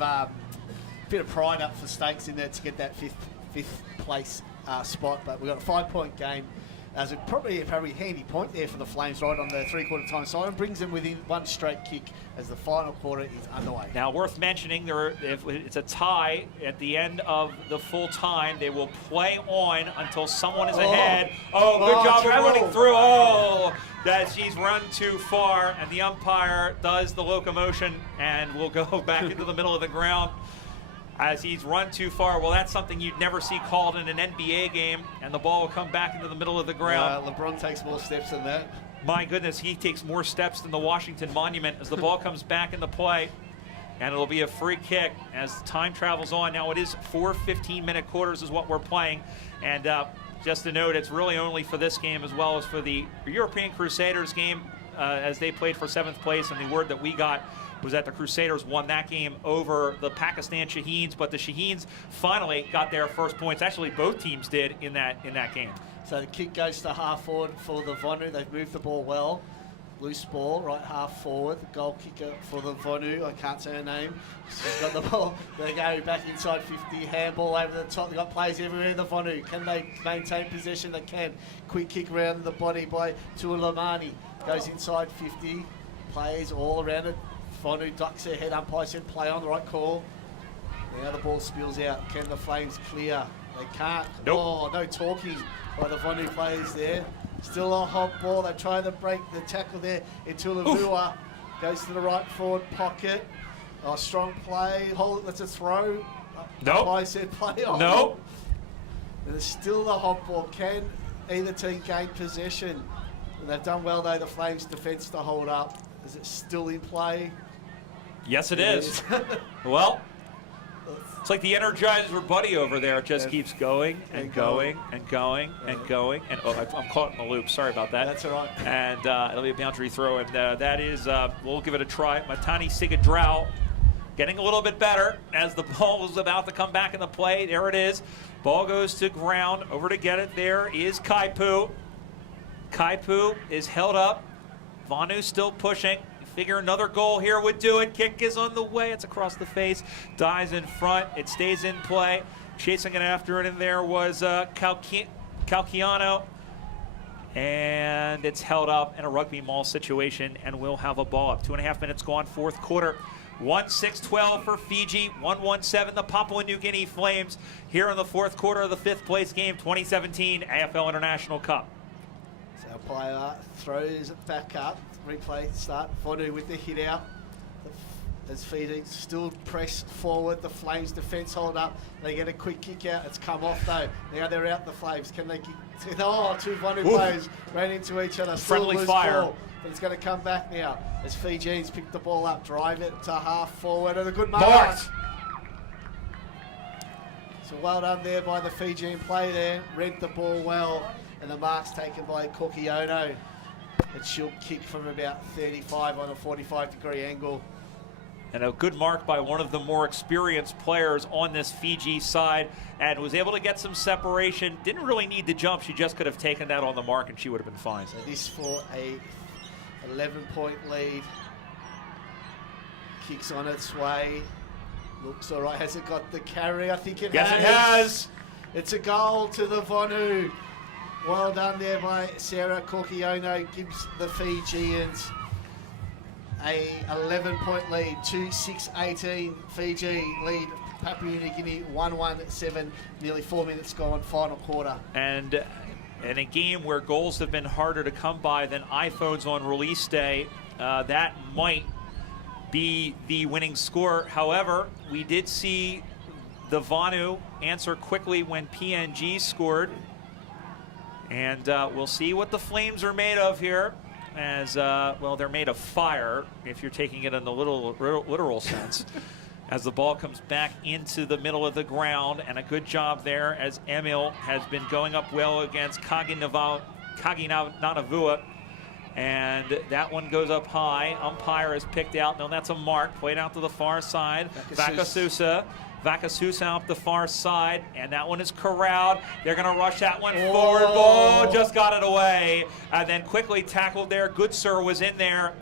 pride up for stakes in there to get that fifth place spot. But we've got a 5-point game. As probably a very handy point there for the Flames right on the three-quarter time side, brings them within one straight kick as the final quarter is underway. Now, worth mentioning, if it's a tie at the end of the full time, they will play on until someone is ahead. Oh, good job running through. Oh, that she's run too far, and the umpire does the locomotion and will go back into the middle of the ground as he's run too far. Well, that's something you'd never see called in an NBA game, and the ball will come back into the middle of the ground. LeBron takes more steps than that. My goodness, he takes more steps than the Washington Monument as the ball comes back into play. and it'll be a free kick as time travels on. Now it is 4 15-minute quarters is what we're playing, and just to note, it's really only for this game as well as for the European Crusaders game as they played for 7th place, and the word that we got was that the Crusaders won that game over the Pakistan Shaheens, but the Shaheens finally got their first points. Actually, both teams did in that game. So the kick goes to half forward for the Vonu. They've moved the ball well. Loose ball, right half forward. The goal kicker for the Vonu, I can't say her name. She's got the ball. They go back inside 50. Handball over the top. They've got players everywhere. The Vonu, can they maintain possession? They can. Quick kick around the body by Tuolamani. Goes inside 50. Players all around it. Vonu ducks their head. Umpire said play on, the right call. Now the ball spills out. Can the Flames clear? They can't. Nope. Oh, no talking by the Vonu players there. Still a hot ball. They're trying to break the tackle there. Itulavua goes to the right forward pocket. Oh, strong play. Hold it. That's a throw. Nope. I said play on. Nope. And there's still the hot ball. Can either team gain possession? And they've done well, though, the Flames' defence to hold up. Is it still in play? Yes, it is. Well, it's like the Energizer Buddy over there. It just keeps going and going and going and going. And I'm caught in the loop. Sorry about that. That's all right. And it'll be a boundary throw. And that is, we'll give it a try. Matani Sigadrau getting a little bit better as the ball was about to come back into play. There it is. Ball goes to ground. Over to get it. There is Kaipu. Kaipu is held up. Vonu still pushing. Figure another goal here would do it. Kick is on the way. It's across the face. Dies in front. It stays in play. Chasing it after it in there was Calciano. And it's held up in a rugby maul situation, and we'll have a ball up. 2.5 minutes gone, 4th quarter. 1-6-12 for Fiji. 1-1-7 the Papua New Guinea Flames here in the 4th quarter of the 5th place game, 2017 AFL International Cup. So umpire throws it back up. Replay start. Vonu with the hit out. As Fiji still press forward. The Flames defence hold up. They get a quick kick out. It's come off though. Now they're out the Flames. Can they get... Oh, two Vonu players ran into each other. Friendly fire. Ball, but it's going to come back now. As Fijians pick the ball up. Drive it to half forward. And a good mark. Marked. So well done there by the Fijian play there. Read the ball well. And the mark's taken by Kokiono. But she'll kick from about 35 on a 45-degree angle. And a good mark by one of the more experienced players on this Fiji side, and was able to get some separation. Didn't really need to jump. She just could have taken that on the mark and she would have been fine. So this for a 11-point lead. Kicks on its way. Looks all right. Has it got the carry? I think it has. Yes, it has. It's a goal to the Vonu. Well done there by Sarah Kokiono. Gives the Fijians a 11-point lead. 2-6-18. Fiji lead Papua New Guinea 1-1-7. Nearly 4 minutes gone, final quarter. And in a game where goals have been harder to come by than iPhones on release day, that might be the winning score. However, we did see the Vonu answer quickly when PNG scored. And we'll see what the Flames are made of here. As, well, they're made of fire, if you're taking it in the literal sense. As the ball comes back into the middle of the ground. And a good job there as Emil has been going up well against Kaginanavua. And that one goes up high. Umpire is picked out. No, that's a mark. Played out to the far side. Vakasusa up the far side, and that one is corralled. They're going to rush that one forward. Oh, just got it away. And then quickly tackled there. Good Sir was in there.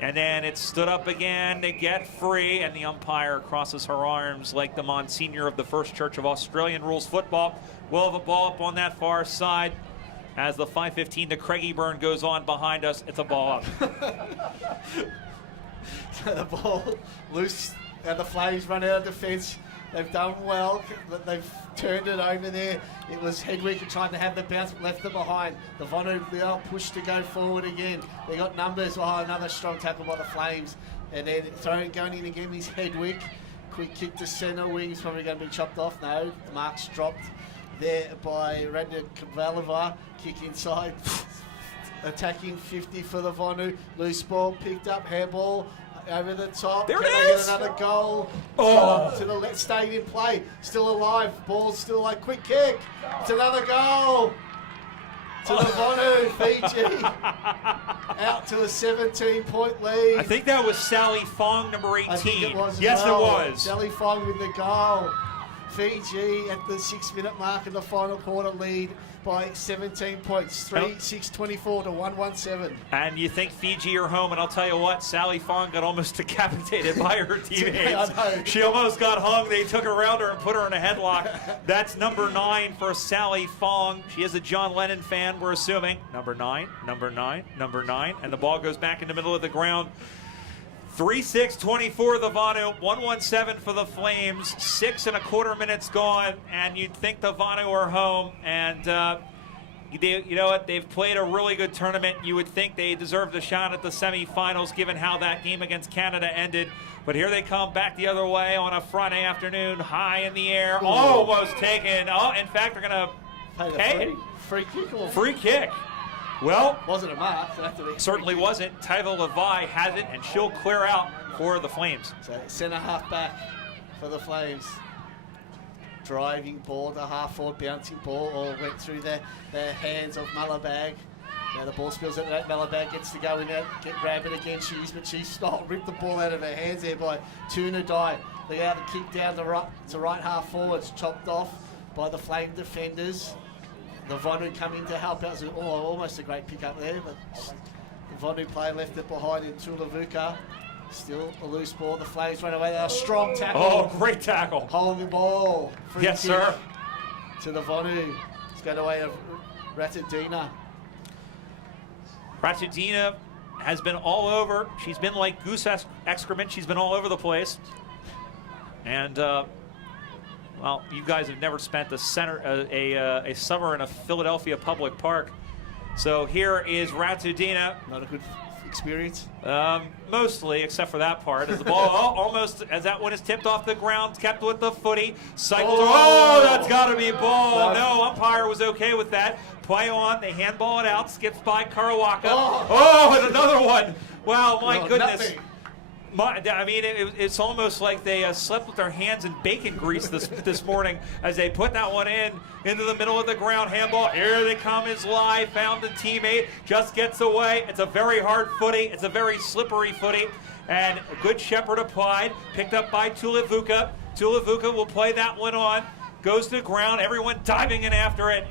And then it stood up again to get free, and the umpire crosses her arms like the Monsignor of the First Church of Australian Rules Football. We'll have a ball up on that far side. As the 5:15 to Craigieburn goes on behind us, it's a ball up. So the ball loose, and the Flames run out of defence. They've done well, but they've turned it over there. It was Hedwig trying to have the bounce, but left them behind. The Vonu pushed to go forward again. They got numbers. Oh, another strong tackle by the Flames. And then going in again is Hedwig. Quick kick to centre wings, probably going to be chopped off. No, the mark's dropped there by Radna Kavalova. Kick inside. Attacking 50 for the Vonu. Loose ball picked up, handball. over the top. There Can it they is! get another goal? Oh. To the left, staying in play. Still alive. Ball's still like quick kick. It's another goal. To the Vonu, Fiji. Out to a 17-point lead. I think that was Sally Fong, number 18. I think it was. Yes, well. it was. Sally Fong with the goal. Fiji at the 6-minute mark in the final quarter lead by 17 points. 6:24 to 117. And you think Fiji are home, and I'll tell you what, Sally Fong got almost decapitated by her teammates. I know. She almost got hung. They took her around her and put her in a headlock. That's number 9 for Sally Fong. She is a John Lennon fan, we're assuming. Number 9, number 9, number 9. And the ball goes back in the middle of the ground. 3-6-24 the Vonu, 117 for the Flames, 6 1/4 minutes gone, and you'd think the Vonu are home, and you know what, they've played a really good tournament. You would think they deserved a shot at the semifinals given how that game against Canada ended, but here they come back the other way on a Friday afternoon, high in the air, almost taken. Oh, in fact, they're going to pay it. Free kick or Free kick. Well, wasn't a mark. So have to be certainly wasn't. Tyva Levi has it, and she'll clear out for the Flames. So centre half back for the Flames. Driving ball, the half forward bouncing ball, all went through the hands of Malabag. Now the ball spills out. Malabag gets to go in there, grab it again. But she's not ripped the ball out of her hands there by Tuna Dye. They have a kick down the right half forwards, chopped off by the Flame defenders. The Vonu come in to help out. Oh, almost a great pick up there, but the Vonu player left it behind in Tulavuka. Still a loose ball. The Flames run away. They're a strong tackle. Oh, great tackle. Holding the ball. Free Yes, kick sir. To the Vonu. It's got away of Ratadina. Ratadina has been all over. She's been like goose excrement. She's been all over the place. And, well, you guys have never spent a summer in a Philadelphia public park. So here is Ratadina. Not a good experience. Mostly, except for that part. As the ball almost, as that one is tipped off the ground, kept with the footy, cycles. Oh, that's got to be a ball. No, umpire was okay with that. Play on, they handball it out, skips by Karawaka. Oh, and another one. Wow, my goodness. Nothing. I mean, it's almost like they slept with their hands in bacon grease this morning as they put that one into the middle of the ground. Handball, here they come, is live, found the teammate, just gets away. It's a very hard footy. It's a very slippery footy. And a good shepherd applied, picked up by Tulavuka. Tulavuka will play that one on, goes to the ground, everyone diving in after it.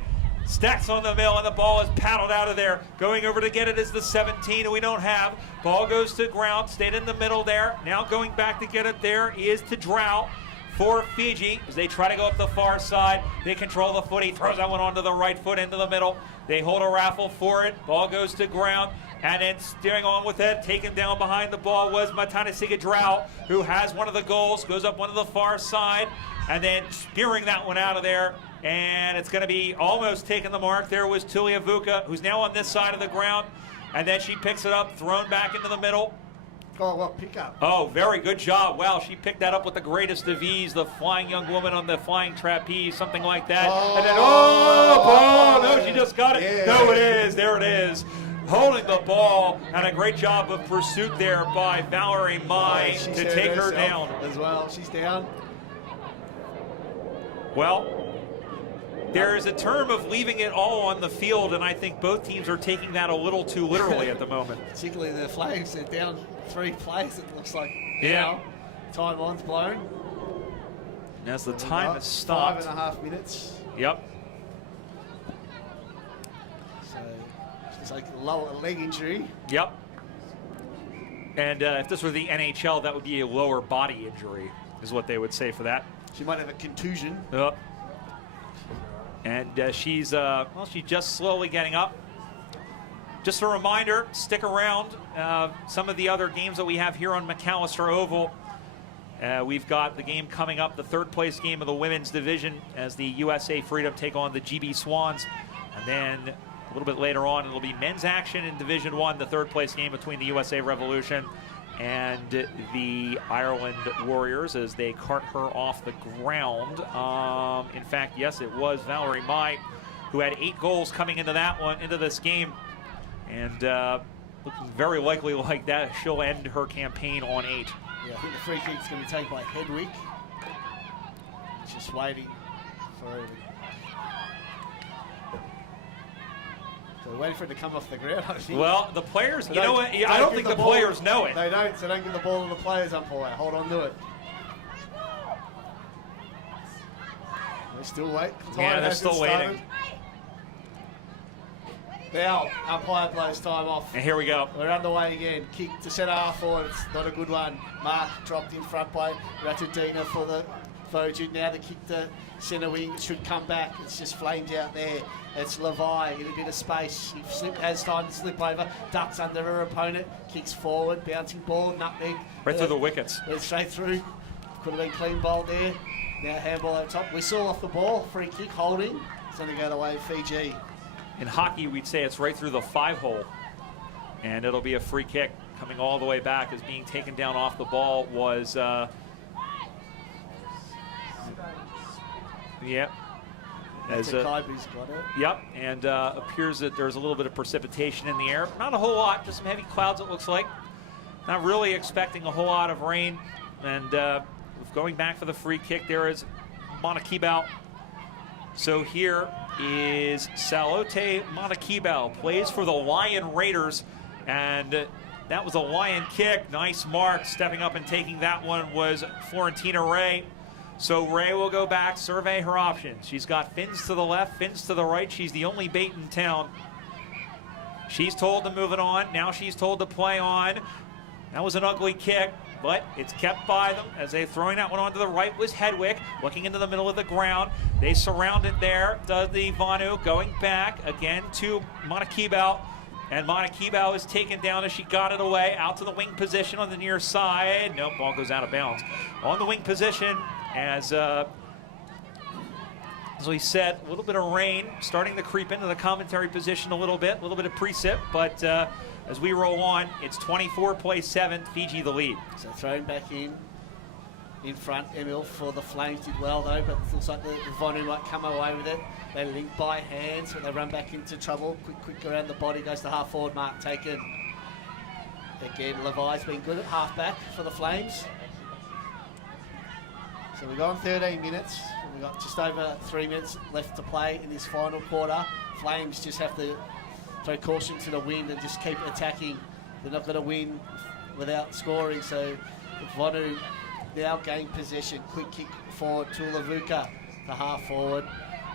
Stacks on the mill, and the ball is paddled out of there. Going over to get it is the 17, who we don't have. Ball goes to ground, stayed in the middle there. Now going back to get it there is to Drow for Fiji as they try to go up the far side. They control the footy, throws that one onto the right foot into the middle. They hold a raffle for it. Ball goes to ground, and then steering on with it. Taken down behind the ball was Matanasiga Drow, who has one of the goals, goes up one of the far side, and then spearing that one out of there. And it's going to be almost taking the mark. There was Tulavuka, who's now on this side of the ground. And then she picks it up, thrown back into the middle. Oh, what pickup. Oh, very good job. Wow, she picked that up with the greatest of ease. The flying young woman on the flying trapeze, something like that. And then, no, she just got it. Yeah. No, it is. There it is. Holding the ball, and a great job of pursuit there by Valerie Mai to take her down. As well, she's down. Well, there is a term of leaving it all on the field, and I think both teams are taking that a little too literally at the moment. Particularly the Flames, they're down 3 plays, it looks like. Yeah. Now, time on's blown. As the time has stopped. 5.5 minutes. Yep. So, it's like a lower leg injury. Yep. And if this were the NHL, that would be a lower body injury, is what they would say for that. She might have a contusion. Yep. And she's just slowly getting up. Just a reminder, stick around. Some of the other games that we have here on McAllister Oval. We've got the game coming up, the third place game of the women's division as the USA Freedom take on the GB Swans. And then a little bit later on, it'll be men's action in Division 1, the third place game between the USA Revolution and the Ireland Warriors as they cart her off the ground. In fact, yes, it was Valerie Mai who had 8 goals coming into that one, into this game. And looking very likely like that. She'll end her campaign on 8. Yeah, I think the free kick's going to be taken by Hedwig. Just waiting for it. So they're waiting for it to come off the ground, I think. Well, the players, you know what? I don't think the players know it. They don't, so don't give the ball to the players, umpire. Hold on to it. They still wait. Yeah, they're still waiting. Now, umpire blows time off. And here we go. We're underway again. Kick to centre half forward. It's not a good one. Mark dropped in front by Ratudina for the Fiji. Now the kick to centre wing. It should come back. It's just flames out there. It's Levi in a bit of space. She has time to slip over. Ducks under her opponent. Kicks forward. Bouncing ball. Nutmeg. Right through the wickets. Went straight through. Could have been clean bowled there. Now handball over top. Whistle off the ball. Free kick holding. It's going to go the way of Fiji. In hockey, we'd say it's right through the 5-hole. And it'll be a free kick coming all the way back as being taken down off the ball was, yep. Kaibu's got it. Yep, and appears that there's a little bit of precipitation in the air. Not a whole lot, just some heavy clouds it looks like. Not really expecting a whole lot of rain. And going back for the free kick, there is Monakibao. So here is Salote Monakibao, plays for the Lion Raiders, and that was a Lion kick. Nice mark. Stepping up and taking that one was Florentina Ray. So Ray will go back, survey her options. She's got fins to the left, fins to the right. She's the only bait in town. She's told to move it on. Now she's told to play on. That was an ugly kick, but it's kept by them as they're throwing that one onto the right was Hedwig, looking into the middle of the ground. They surround it there. Does the Vanu going back again to Monakibao. And Monakibao is taken down as she got it away. Out to the wing position on the near side. Nope, ball goes out of bounds. On the wing position as we said, a little bit of rain starting to creep into the commentary position a little bit of precip, but as we roll on, it's 24-7, Fiji the lead. So thrown back in front. Emil for the Flames did well though, but it looks like the Vonu might come away with it. They link by hands, but they run back into trouble. Quick around the body, goes to half forward, mark taken. Again, Levi's been good at half back for the Flames. So we've gone 13 minutes. We've got just over 3 minutes left to play in this final quarter. Flames just have to throw caution to the wind and just keep attacking. They're not going to win without scoring, so Vonu now gain possession. Quick kick forward to Lavuka, the half forward.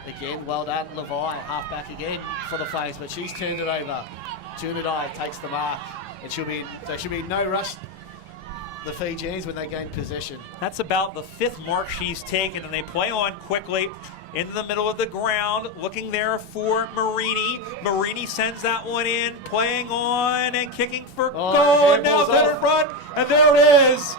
Again, well done, Levi, half back again for the Flames, but she's turned it over. Tunadai takes the mark. There should be no rush, the Fijians, when they gain possession. That's about the 5th mark she's taken, and they play on quickly into the middle of the ground, looking there for Marini. Marini sends that one in, playing on and kicking for goal, and now it's in front, and there it is.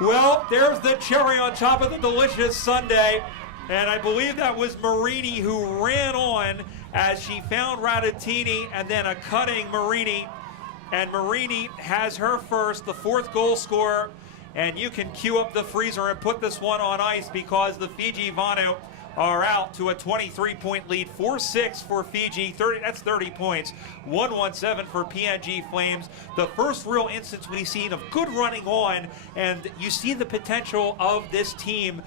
Well, there's the cherry on top of the delicious sundae, and I believe that was Marini who ran on as she found Radatini, and then a cutting Marini. And Marini has her first, the 4th goal scorer, and you can cue up the freezer and put this one on ice because the Fiji Vanu are out to a 23-point lead. 4-6 for Fiji, that's 30 points. 1-1-7 for PNG Flames. The first real instance we've seen of good running on, and you see the potential of this team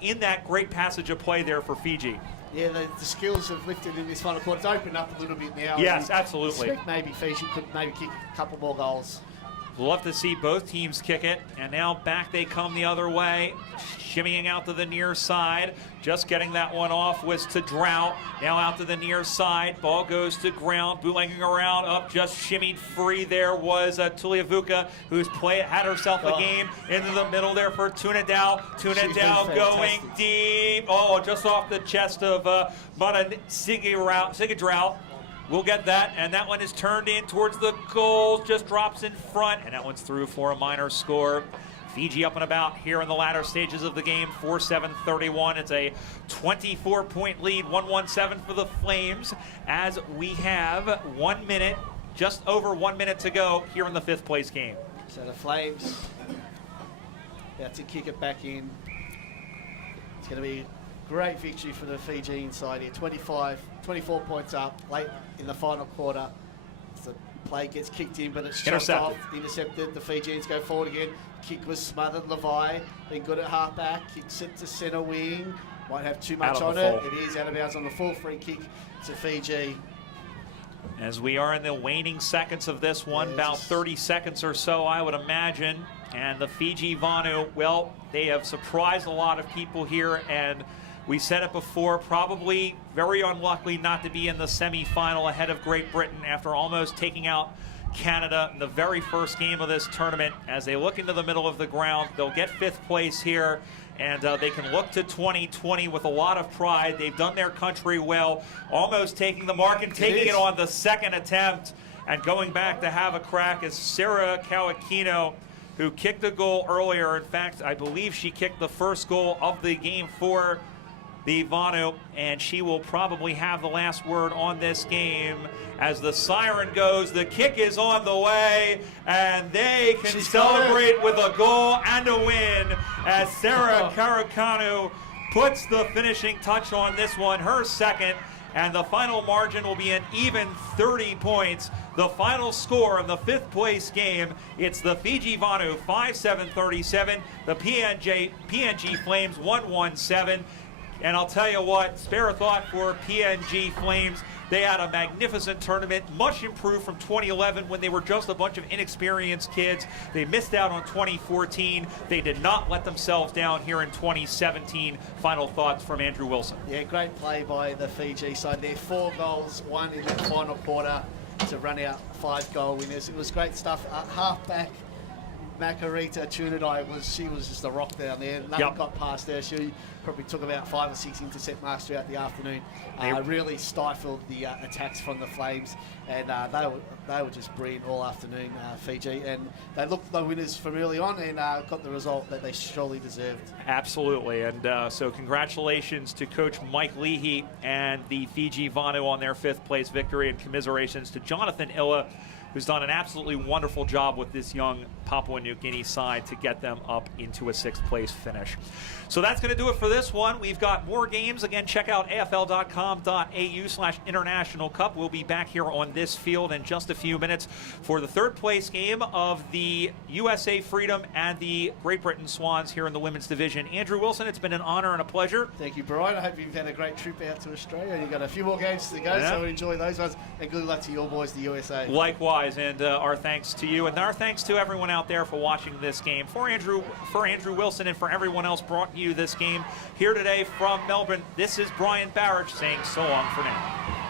in that great passage of play there for Fiji. Yeah, the skills have lifted in this final quarter. It's opened up a little bit now. Yes, absolutely. I expect maybe Fiji could maybe kick a couple more goals. Love to see both teams kick it, and now back they come the other way, shimmying out to the near side. Just getting that one off was to Drow. Now out to the near side, ball goes to ground, bootlegging around, up, just shimmied free. There was Tuliavuka, who's had herself a game into the middle there for Tunadao. Tunadao going deep, just off the chest of Mana Sigadrau. We'll get that, and that one is turned in towards the goals, just drops in front, and that one's through for a minor score. Fiji up and about here in the latter stages of the game, 4-7-31. It's a 24-point lead, 1-1-7 for the Flames, as we have 1 minute, just over 1 minute to go here in the 5th place game. So the Flames about to kick it back in. It's going to be a great victory for the Fiji inside here. 24 points up late in the final quarter. It's a play gets kicked in, but it's chopped off, intercepted. The Fijians go forward again. Kick was smothered. Levi been good at halfback. Kicks it to centre wing. Might have too much on it. It is out of bounds on the full. Free kick to Fiji. As we are in the waning seconds of this one, about 30 seconds or so, I would imagine. And the Fiji Vanu, well, they have surprised a lot of people here, and we said it before, probably very unlikely not to be in the semifinal ahead of Great Britain after almost taking out Canada in the very first game of this tournament. As they look into the middle of the ground, they'll get 5th place here, and they can look to 2020 with a lot of pride. They've done their country well, almost taking the mark and taking it on the second attempt. And going back to have a crack is Sarah Kawakino, who kicked a goal earlier. In fact, I believe she kicked the first goal of the game for the Vanu, and she will probably have the last word on this game. As the siren goes, the kick is on the way, and they can celebrate with a goal and a win as Sarah Karakanu puts the finishing touch on this one, her second, and the final margin will be an even 30 points. The final score of the 5th place game, it's the Fiji Vanu 5-7-37, the PNG Flames 1-1-7. And I'll tell you what, spare a thought for PNG Flames. They had a magnificent tournament, much improved from 2011 when they were just a bunch of inexperienced kids. They missed out on 2014. They did not let themselves down here in 2017. Final thoughts from Andrew Wilson. Yeah, great play by the Fiji side there. 4 goals, 1 in the final quarter to run out 5 goal winners. It was great stuff. Halfback Makarita Tunadai she was just a rock down there. Nothing got past her. She probably took about 5 or 6 intercept marks throughout the afternoon. Really stifled the attacks from the Flames, and they were just brilliant all afternoon, Fiji, and they looked the winners from early on and got the result that they surely deserved. Absolutely, and so congratulations to Coach Mike Leahy and the Fiji Vanu on their 5th place victory, and commiserations to Jonathan Illa, who's done an absolutely wonderful job with this young Papua New Guinea side to get them up into a 6th place finish. So that's going to do it for this one. We've got more games. Again, check out afl.com.au/international cup. We'll be back here on this field in just a few minutes for the 3rd place game of the USA Freedom and the Great Britain Swans here in the women's division. Andrew Wilson, it's been an honor and a pleasure. Thank you, Brian. I hope you've had a great trip out to Australia. You've got a few more games to go, so enjoy those ones. And good luck to your boys, the USA. Likewise, and our thanks to you, and our thanks to everyone out there for watching this game. For Andrew Wilson and for everyone else brought you this game here today from Melbourne, this is Brian Barrage saying so long for now.